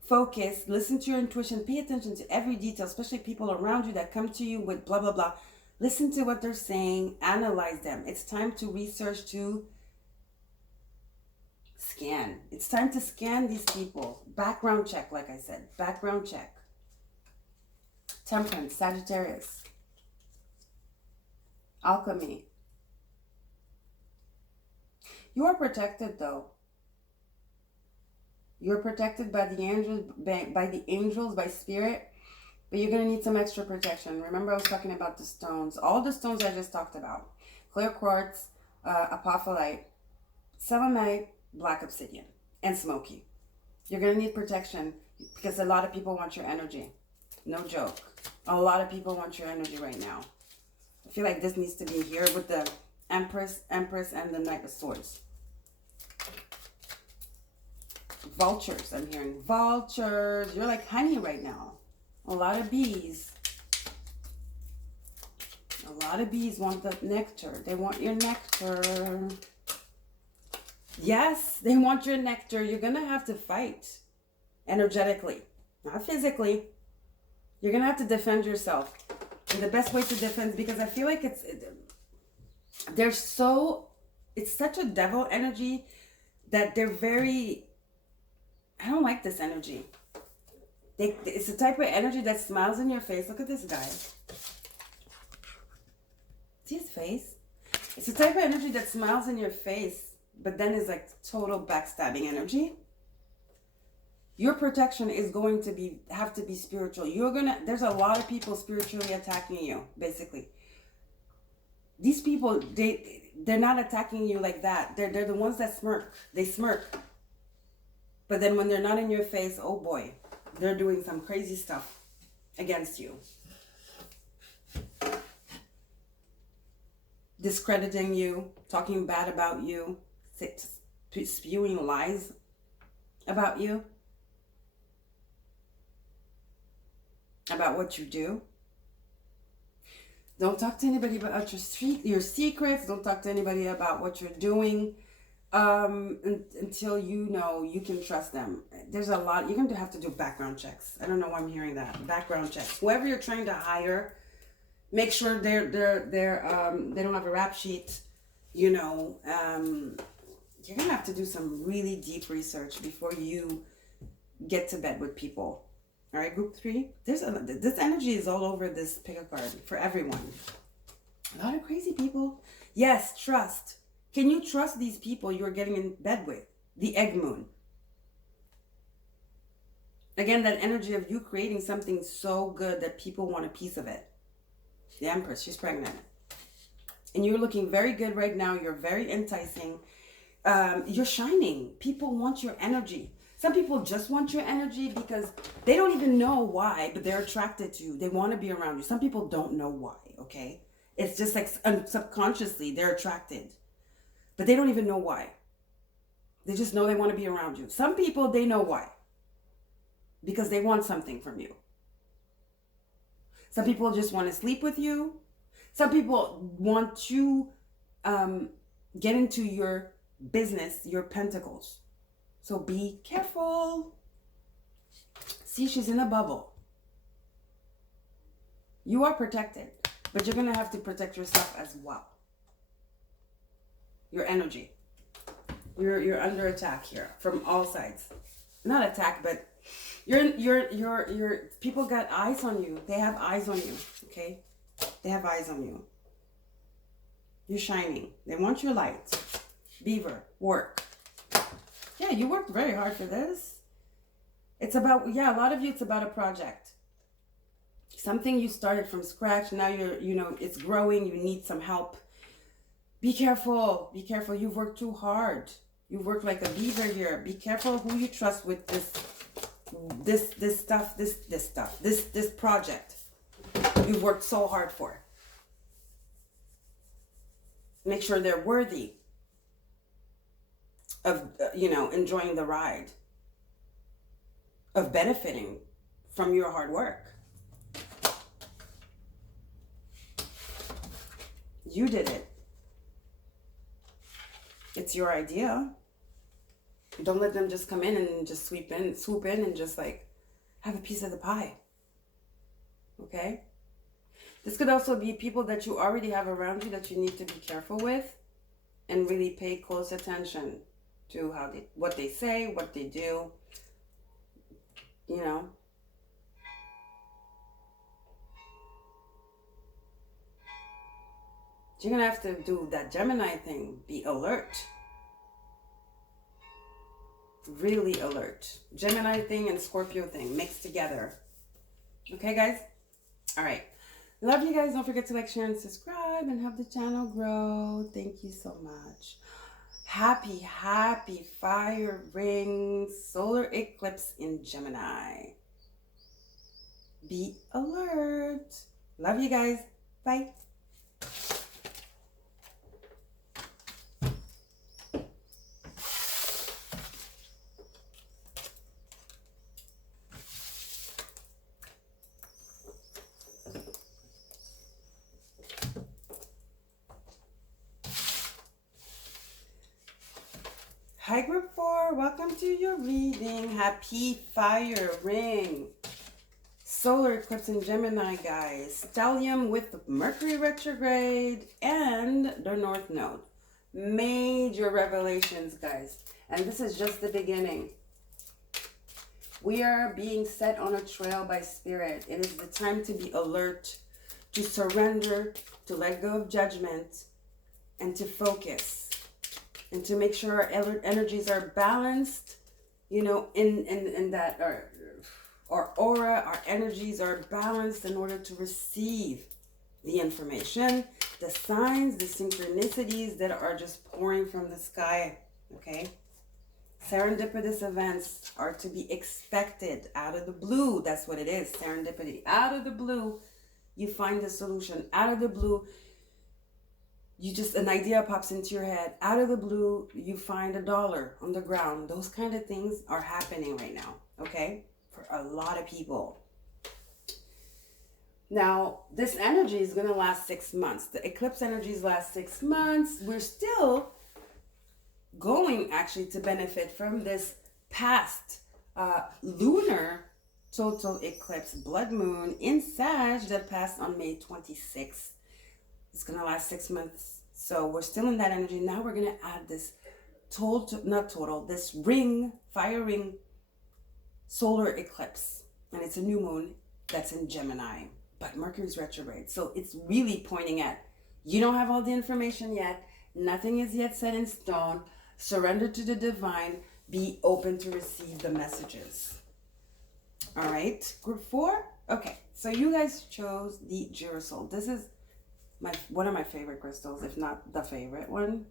Focus, listen to your intuition, pay attention to every detail, especially people around you that come to you with blah, blah, blah. Listen to what they're saying, analyze them. It's time to research, to scan. It's time to scan these people. Background check, like I said, background check. Temperance, Sagittarius. Alchemy. You are protected though. You're protected by the angels, by spirit, but you're going to need some extra protection. Remember, I was talking about the stones. All the stones I just talked about. Clear quartz, apophyllite, selenite, black obsidian, and smoky. You're going to need protection because a lot of people want your energy. No joke. A lot of people want your energy right now. I feel like this needs to be here with the Empress, and the Knight of Swords. Vultures, I'm hearing vultures. You're like honey right now. A lot of bees. A lot of bees want the nectar. They want your nectar. Yes, they want your nectar. You're going to have to fight energetically, not physically. You're going to have to defend yourself. And the best way to defend, because I feel like it's such a devil energy that they're very, I don't like this energy. It's the type of energy that smiles in your face. Look at this guy. See his face? It's the type of energy that smiles in your face, but then is like total backstabbing energy. Your protection is going to have to be spiritual. There's a lot of people spiritually attacking you, basically. These people, they're not attacking you like that. They're the ones that smirk. They smirk. But then when they're not in your face, oh boy, they're doing some crazy stuff against you. Discrediting you, talking bad about you, spewing lies about you, about what you do. Don't talk to anybody about your secrets. Don't talk to anybody about what you're doing until you know you can trust them. There's a lot. You're going to have to do background checks. I don't know why I'm hearing that. Background checks. Whoever you're trying to hire, make sure they don't have a rap sheet. You know, you're going to have to do some really deep research before you get to bed with people. All right, group 3. This energy is all over this pick a card for everyone. A lot of crazy people. Yes, trust. Can you trust these people you're getting in bed with? The egg moon. Again, that energy of you creating something so good that people want a piece of it. The Empress, she's pregnant. And you're looking very good right now. You're very enticing. You're shining. People want your energy. Some people just want your energy because they don't even know why, but they're attracted to you. They want to be around you. Some people don't know why, okay? It's just like subconsciously they're attracted, but they don't even know why. They just know they want to be around you. Some people, they know why, because they want something from you. Some people just want to sleep with you. Some people want to get into your business, your pentacles. So be careful. See, she's in a bubble. You are protected, but you're going to have to protect yourself as well. Your energy. You're under attack here from all sides. Not attack, but you're people got eyes on you. They have eyes on you, okay? They have eyes on you. You're shining. They want your light. Beaver, work. Yeah, you worked very hard for this. It's about, a lot of you, it's about a project. Something you started from scratch. Now it's growing. You need some help. Be careful. Be careful. You've worked too hard. You've worked like a beaver here. Be careful who you trust with this project. You've worked so hard for. Make sure they're worthy of, enjoying the ride, of benefiting from your hard work. You did it. It's your idea. Don't let them just come in and just swoop in and just like have a piece of the pie. Okay? This could also be people that you already have around you that you need to be careful with and really pay close attention to what they say, what they do, you know. You're going to have to do that Gemini thing. Be alert. Really alert. Gemini thing and Scorpio thing mixed together. Okay, guys? All right. Love you guys. Don't forget to like, share, and subscribe and help the channel grow. Thank you so much. Happy fire ring solar eclipse in Gemini. be alert. Love you guys. Bye. Hi group 4, welcome to your reading. Happy fire ring. Solar eclipse in Gemini, guys. Stellium with Mercury retrograde and the North Node. Major revelations, guys. And this is just the beginning. We are being set on a trail by Spirit. It is the time to be alert, to surrender, to let go of judgment, and to focus. And to make sure our energies are balanced, you know, in that our aura, our energies are balanced in order to receive the information, the signs, the synchronicities that are just pouring from the sky, okay? Serendipitous events are to be expected out of the blue. That's what it is, serendipity. Out of the blue, you find the solution. Out of the blue, an idea pops into your head. Out of the blue, you find $1 on the ground. Those kind of things are happening right now, okay? For a lot of people. Now, this energy is going to last 6 months. The eclipse energies last 6 months. We're still going actually to benefit from this past lunar total eclipse blood moon in Sag that passed on May 26th. It's going to last 6 months. So we're still in that energy. Now we're going to add this this ring, fire ring, solar eclipse. And it's a new moon that's in Gemini. But Mercury's retrograde. So it's really pointing at, you don't have all the information yet. Nothing is yet set in stone. Surrender to the divine. Be open to receive the messages. All right, group 4. Okay, so you guys chose the girasole. This is one of my favorite crystals, if not the favorite one.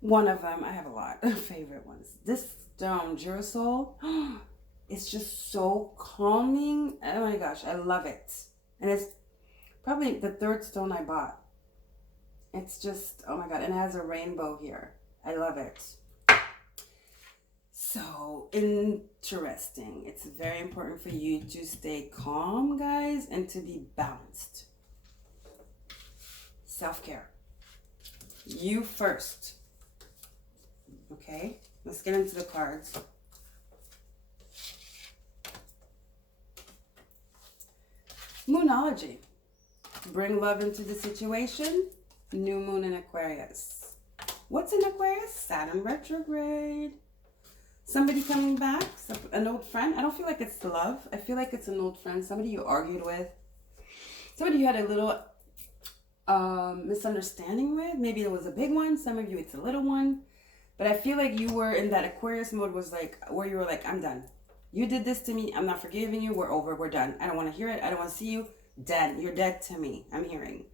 One of them. I have a lot of favorite ones. This stone, girasole, it's just so calming. Oh my gosh, I love it. And it's probably the 3rd stone I bought. It's just, oh my God, and it has a rainbow here. I love it. So interesting. It's very important for you to stay calm, guys, and to be balanced. Self-care. You first. Okay, let's get into the cards. Moonology. Bring love into the situation. New moon in Aquarius. What's in Aquarius? Saturn retrograde. Somebody coming back, an old friend. I don't feel like it's love. I feel like it's an old friend, somebody you argued with, somebody you had a little misunderstanding with. Maybe it was a big one. Some of you, it's a little one. But I feel like you were in that Aquarius mode, was like, where you were like, I'm done. You did this to me. I'm not forgiving you. We're over. We're done. I don't want to hear it. I don't want to see you. Dead. You're dead to me. I'm hearing.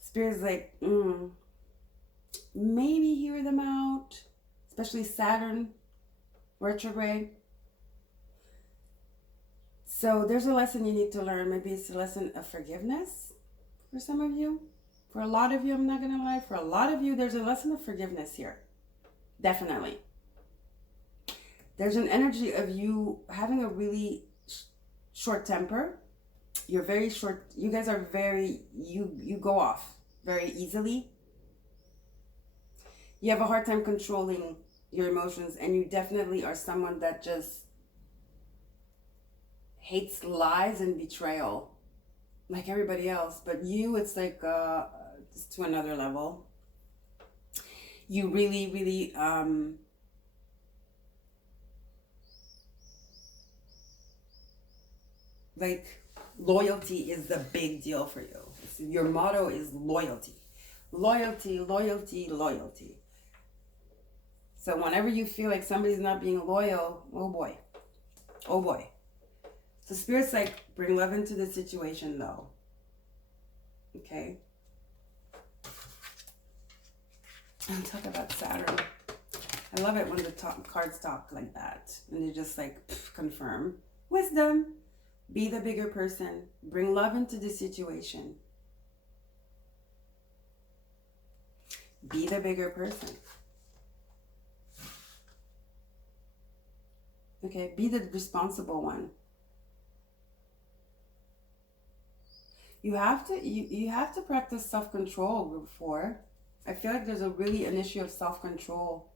Spirit's like, maybe hear them out. Especially Saturn retrograde. So there's a lesson you need to learn. Maybe it's a lesson of forgiveness for some of you. For a lot of you, I'm not going to lie. For a lot of you, there's a lesson of forgiveness here. Definitely. There's an energy of you having a really short temper. You're very short. You guys are very, you go off very easily. You have a hard time controlling your emotions, and you definitely are someone that just hates lies and betrayal like everybody else. But you, it's like it's to another level. You really, really like loyalty is the big deal for you. Your motto is loyalty. Loyalty, loyalty, loyalty. So whenever you feel like somebody's not being loyal, oh boy. Oh boy. So Spirit's like, bring love into the situation though. Okay? And talk about Saturn. I love it when the cards talk like that. And they just like confirm. Wisdom. Be the bigger person. Bring love into the situation. Be the bigger person. Okay, be the responsible one. You have to practice self-control, group 4. I feel like there's an issue of self-control,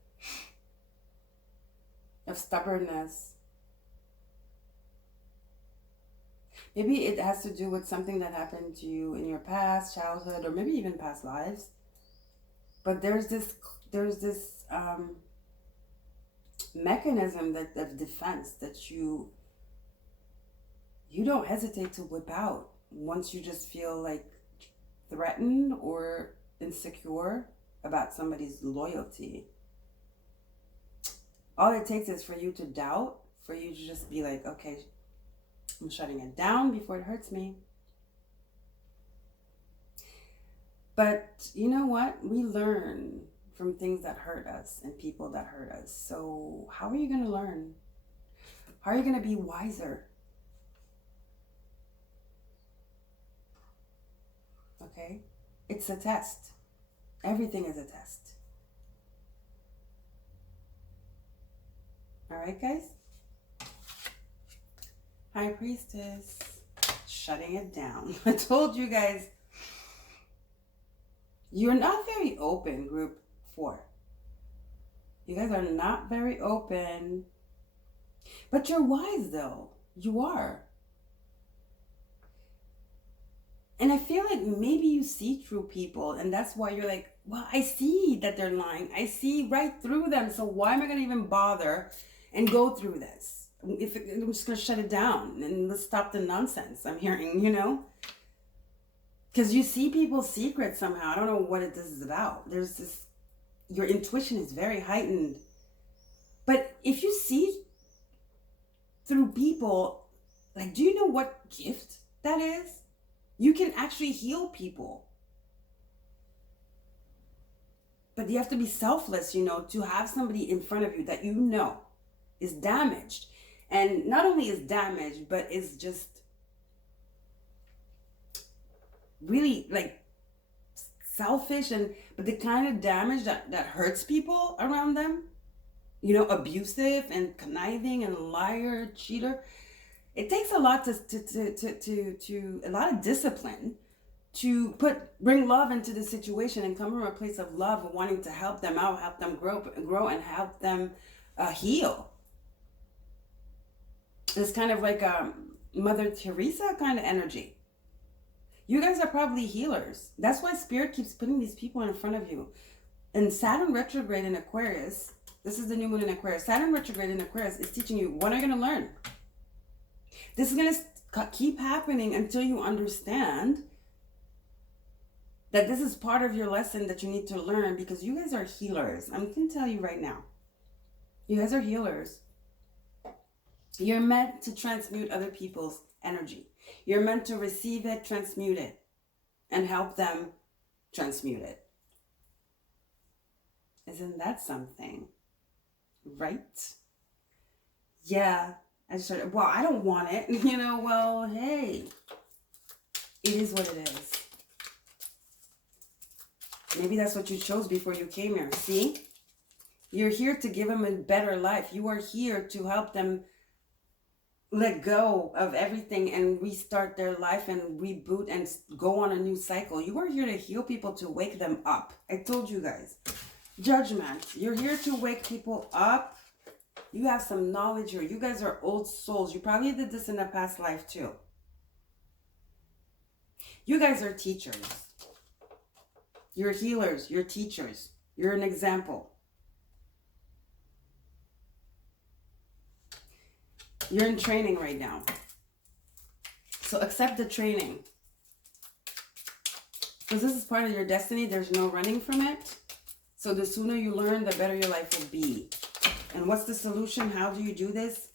of stubbornness. Maybe it has to do with something that happened to you in your past, childhood, or maybe even past lives. But there's this mechanism of defense that you don't hesitate to whip out once you just feel like threatened or insecure about somebody's loyalty. All it takes is for you to doubt, for you to just be like, okay, I'm shutting it down before it hurts me. But you know what? We learn from things that hurt us and people that hurt us. So how are you going to learn? How are you going to be wiser? Okay? It's a test. Everything is a test. All right, guys? High Priestess, shutting it down. I told you guys, you're not very open, group 4. You guys are not very open. But you're wise, though. You are. And I feel like maybe you see through people, and that's why you're like, well, I see that they're lying. I see right through them, so why am I going to even bother and go through this? I'm just going to shut it down and let's stop the nonsense I'm hearing, you know? Because you see people's secrets somehow. I don't know what this is about. There's this, your intuition is very heightened. But if you see through people, like, do you know what gift that is? You can actually heal people. But you have to be selfless, you know, to have somebody in front of you that you know is damaged. And not only is damaged, but is just really like selfish, but the kind of damage that hurts people around them, you know, abusive and conniving and liar, cheater. It takes a lot to a lot of discipline to bring love into the situation and come from a place of love and wanting to help them out, help them grow and help them heal. It's kind of like a Mother Teresa kind of energy. You guys are probably healers. That's why Spirit keeps putting these people in front of you. And Saturn retrograde in Aquarius, this is the new moon in Aquarius. Saturn retrograde in Aquarius is teaching you, what are you going to learn? This is going to keep happening until you understand that this is part of your lesson that you need to learn, because you guys are healers. I'm going to tell you right now. You guys are healers. You're meant to transmute other people's energy. You're meant to receive it, transmute it, and help them transmute it. Isn't that something? Right? Yeah. Well, I don't want it. You know, well, hey. It is what it is. Maybe that's what you chose before you came here. See? You're here to give them a better life. You are here to help them let go of everything and restart their life and reboot and go on a new cycle. You are here to heal people, to wake them up. I told you guys. Judgment. You're here to wake people up. You have some knowledge here. You guys are old souls. You probably did this in a past life too. You guys are teachers. You're healers. You're teachers. You're an example. You're in training right now. So accept the training. Because this is part of your destiny. There's no running from it. So the sooner you learn, the better your life will be. And what's the solution? How do you do this?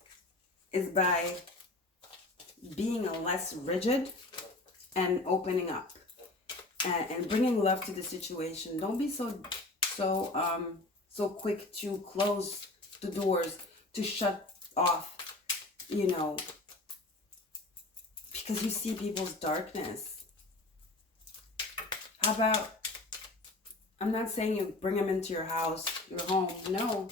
Is by being less rigid and opening up. And bringing love to the situation. Don't be so quick to close the doors, to shut off, you know, because you see people's darkness. How about, I'm not saying you bring them into your house, your home, no.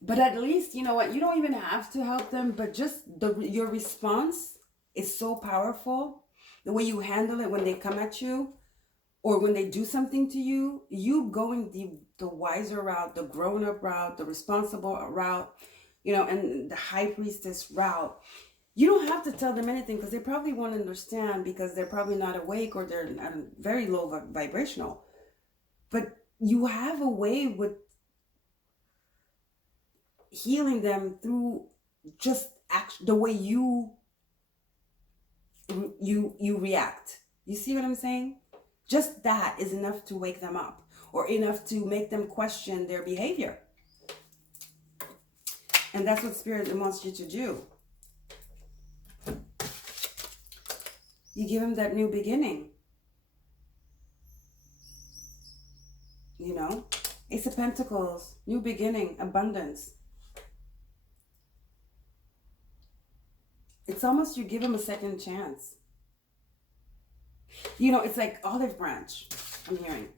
But at least, you know what, you don't even have to help them, but just your response is so powerful. The way you handle it when they come at you, or when they do something to you, you going the wiser route, the grown-up route, the responsible route, you know, and the high priestess route. You don't have to tell them anything because they probably won't understand, because they're probably not awake, or they're very low vibrational. But you have a way with healing them through just the way you react. You see what I'm saying? Just that is enough to wake them up, or enough to make them question their behavior. And that's what Spirit wants you to do. You give them that new beginning. You know? Ace of Pentacles, new beginning, abundance. It's almost you give them a second chance. You know, it's like olive branch, I'm hearing.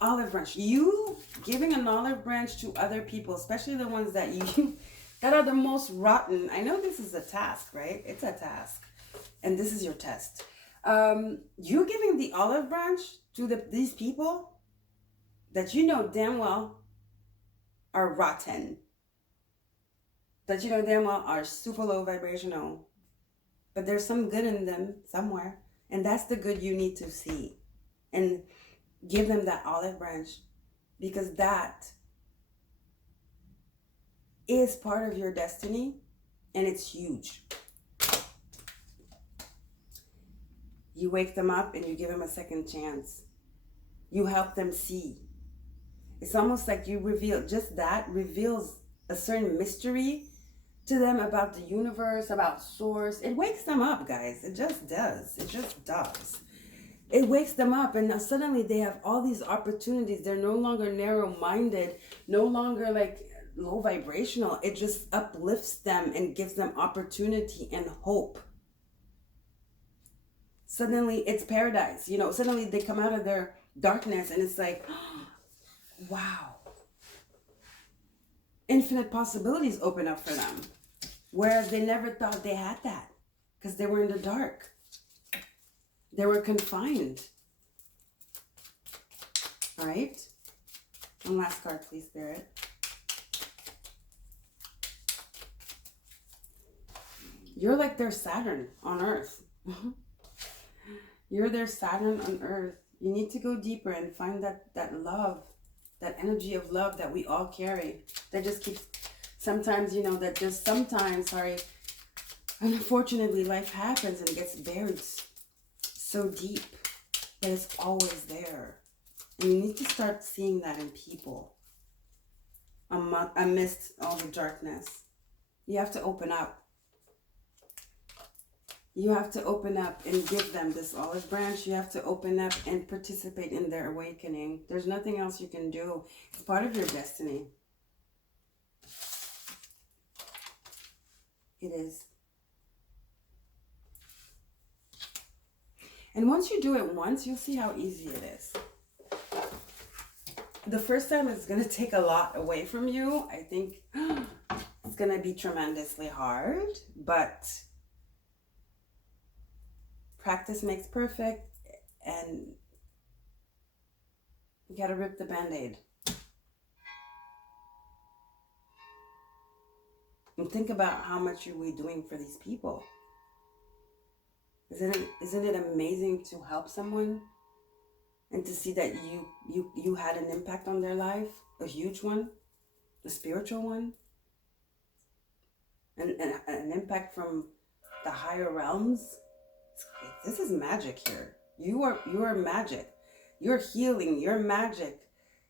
Olive branch. You giving an olive branch to other people, especially the ones that that are the most rotten. I know this is a task, right? It's a task. And this is your test. You giving the olive branch to these people that you know damn well are rotten. That you know damn well are super low vibrational. But there's some good in them somewhere. And that's the good you need to see. And give them that olive branch. Because that is part of your destiny. And it's huge. You wake them up and you give them a second chance. You help them see. It's almost like you reveal, just that reveals a certain mystery to them about the universe, about source. It wakes them up, guys. It just does. It just does. It wakes them up, and suddenly they have all these opportunities. They're no longer narrow-minded, no longer like low vibrational. It just uplifts them and gives them opportunity and hope. Suddenly it's paradise. You know, suddenly they come out of their darkness and it's like, wow. Infinite possibilities open up for them. Whereas they never thought they had that because they were in the dark. They were confined. All right. One last card, please, Spirit. You're like their Saturn on Earth. You're their Saturn on Earth. You need to go deeper and find that love, that energy of love that we all carry. That just keeps, sometimes, you know, that just sometimes, sorry, unfortunately, life happens and it gets buried so deep. But it's always there. And you need to start seeing that in people amidst all the darkness. You have to open up. You have to open up and give them this olive branch. You have to open up and participate in their awakening. There's nothing else you can do. It's part of your destiny. It is. And once you do it once, you'll see how easy it is. The first time it's going to take a lot away from you. I think it's going to be tremendously hard, but practice makes perfect, and you got to rip the Band-Aid. And think about how much are we doing for these people. Isn't it amazing to help someone and to see that you had an impact on their life, a huge one, a spiritual one, and an impact from the higher realms? This is magic here. You are magic. You're healing. You're magic.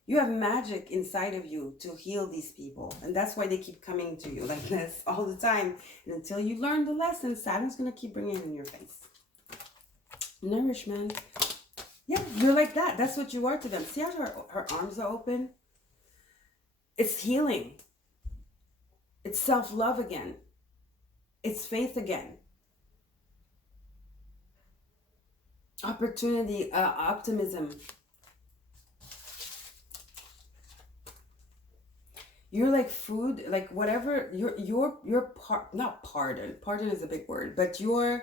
You have magic inside of you to heal these people. And that's why they keep coming to you like this all the time. And until you learn the lesson, Saturn's going to keep bringing it in your face. Nourishment. Yeah, you're like that. That's what you are to them. See how her arms are open? It's healing. It's self-love again. It's faith again. opportunity, optimism. You're like food, like whatever, your not pardon is a big word, but your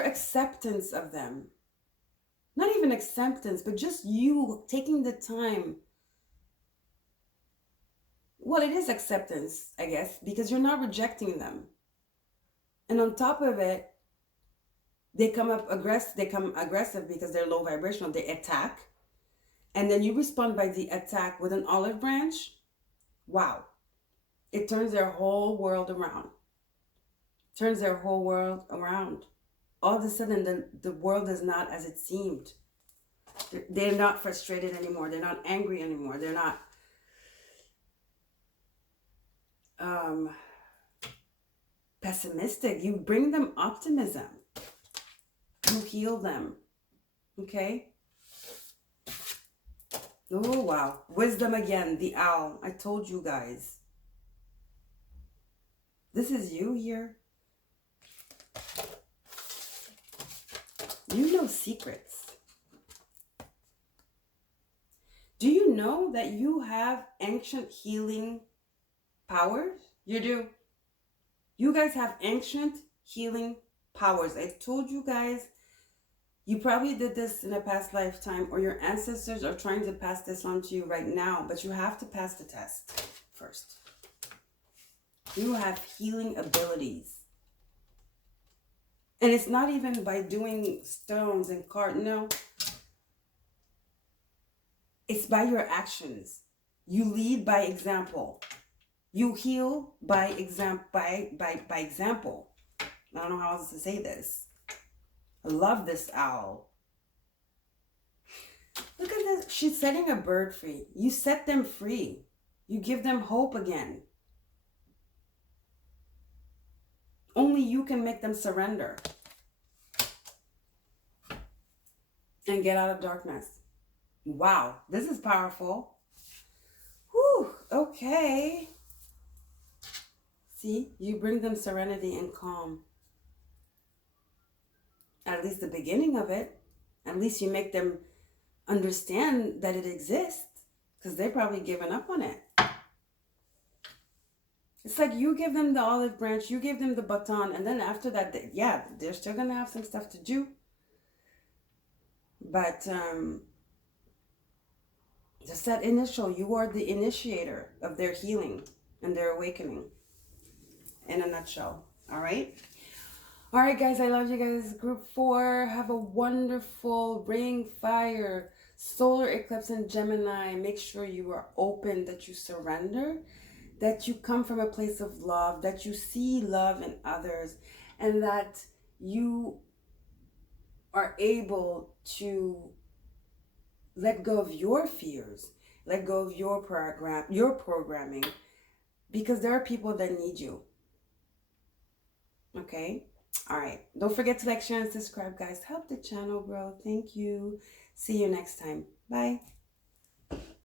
acceptance of them. Not even acceptance, but just you taking the time. Well, it is acceptance, I guess, because you're not rejecting them. And on top of it, they come aggressive because they're low vibrational. They attack. And then you respond by the attack with an olive branch. Wow. It turns their whole world around. Turns their whole world around. All of a sudden, the world is not as it seemed. They're not frustrated anymore. They're not angry anymore. They're not pessimistic. You bring them optimism. You heal them. Okay? Oh, wow. Wisdom again, the owl. I told you guys. This is you here. You know secrets. Do you know that you have ancient healing powers? You do. You guys have ancient healing powers. I told you guys, you probably did this in a past lifetime, or your ancestors are trying to pass this on to you right now, but you have to pass the test first. You have healing abilities. And it's not even by doing stones and no. It's by your actions. You lead by example. You heal by example. By example. I don't know how else to say this. I love this owl. Look at this. She's setting a bird free. You set them free. You give them hope again. Only you can make them surrender and get out of darkness. Wow, this is powerful. Whew, okay. See, you bring them serenity and calm. At least the beginning of it. At least you make them understand that it exists, because they're probably given up on it. It's like you give them the olive branch, you give them the baton, and then after that, they're still going to have some stuff to do. But just that initial, you are the initiator of their healing and their awakening, in a nutshell. All right? All right, guys, I love you guys. Group 4, have a wonderful ring fire, solar eclipse in Gemini. Make sure you are open, that you surrender, that you come from a place of love, that you see love in others, and that you are able to let go of your fears, let go of your programming, because there are people that need you. Okay? All right. Don't forget to like, share, and subscribe, guys. Help the channel grow. Thank you. See you next time. Bye.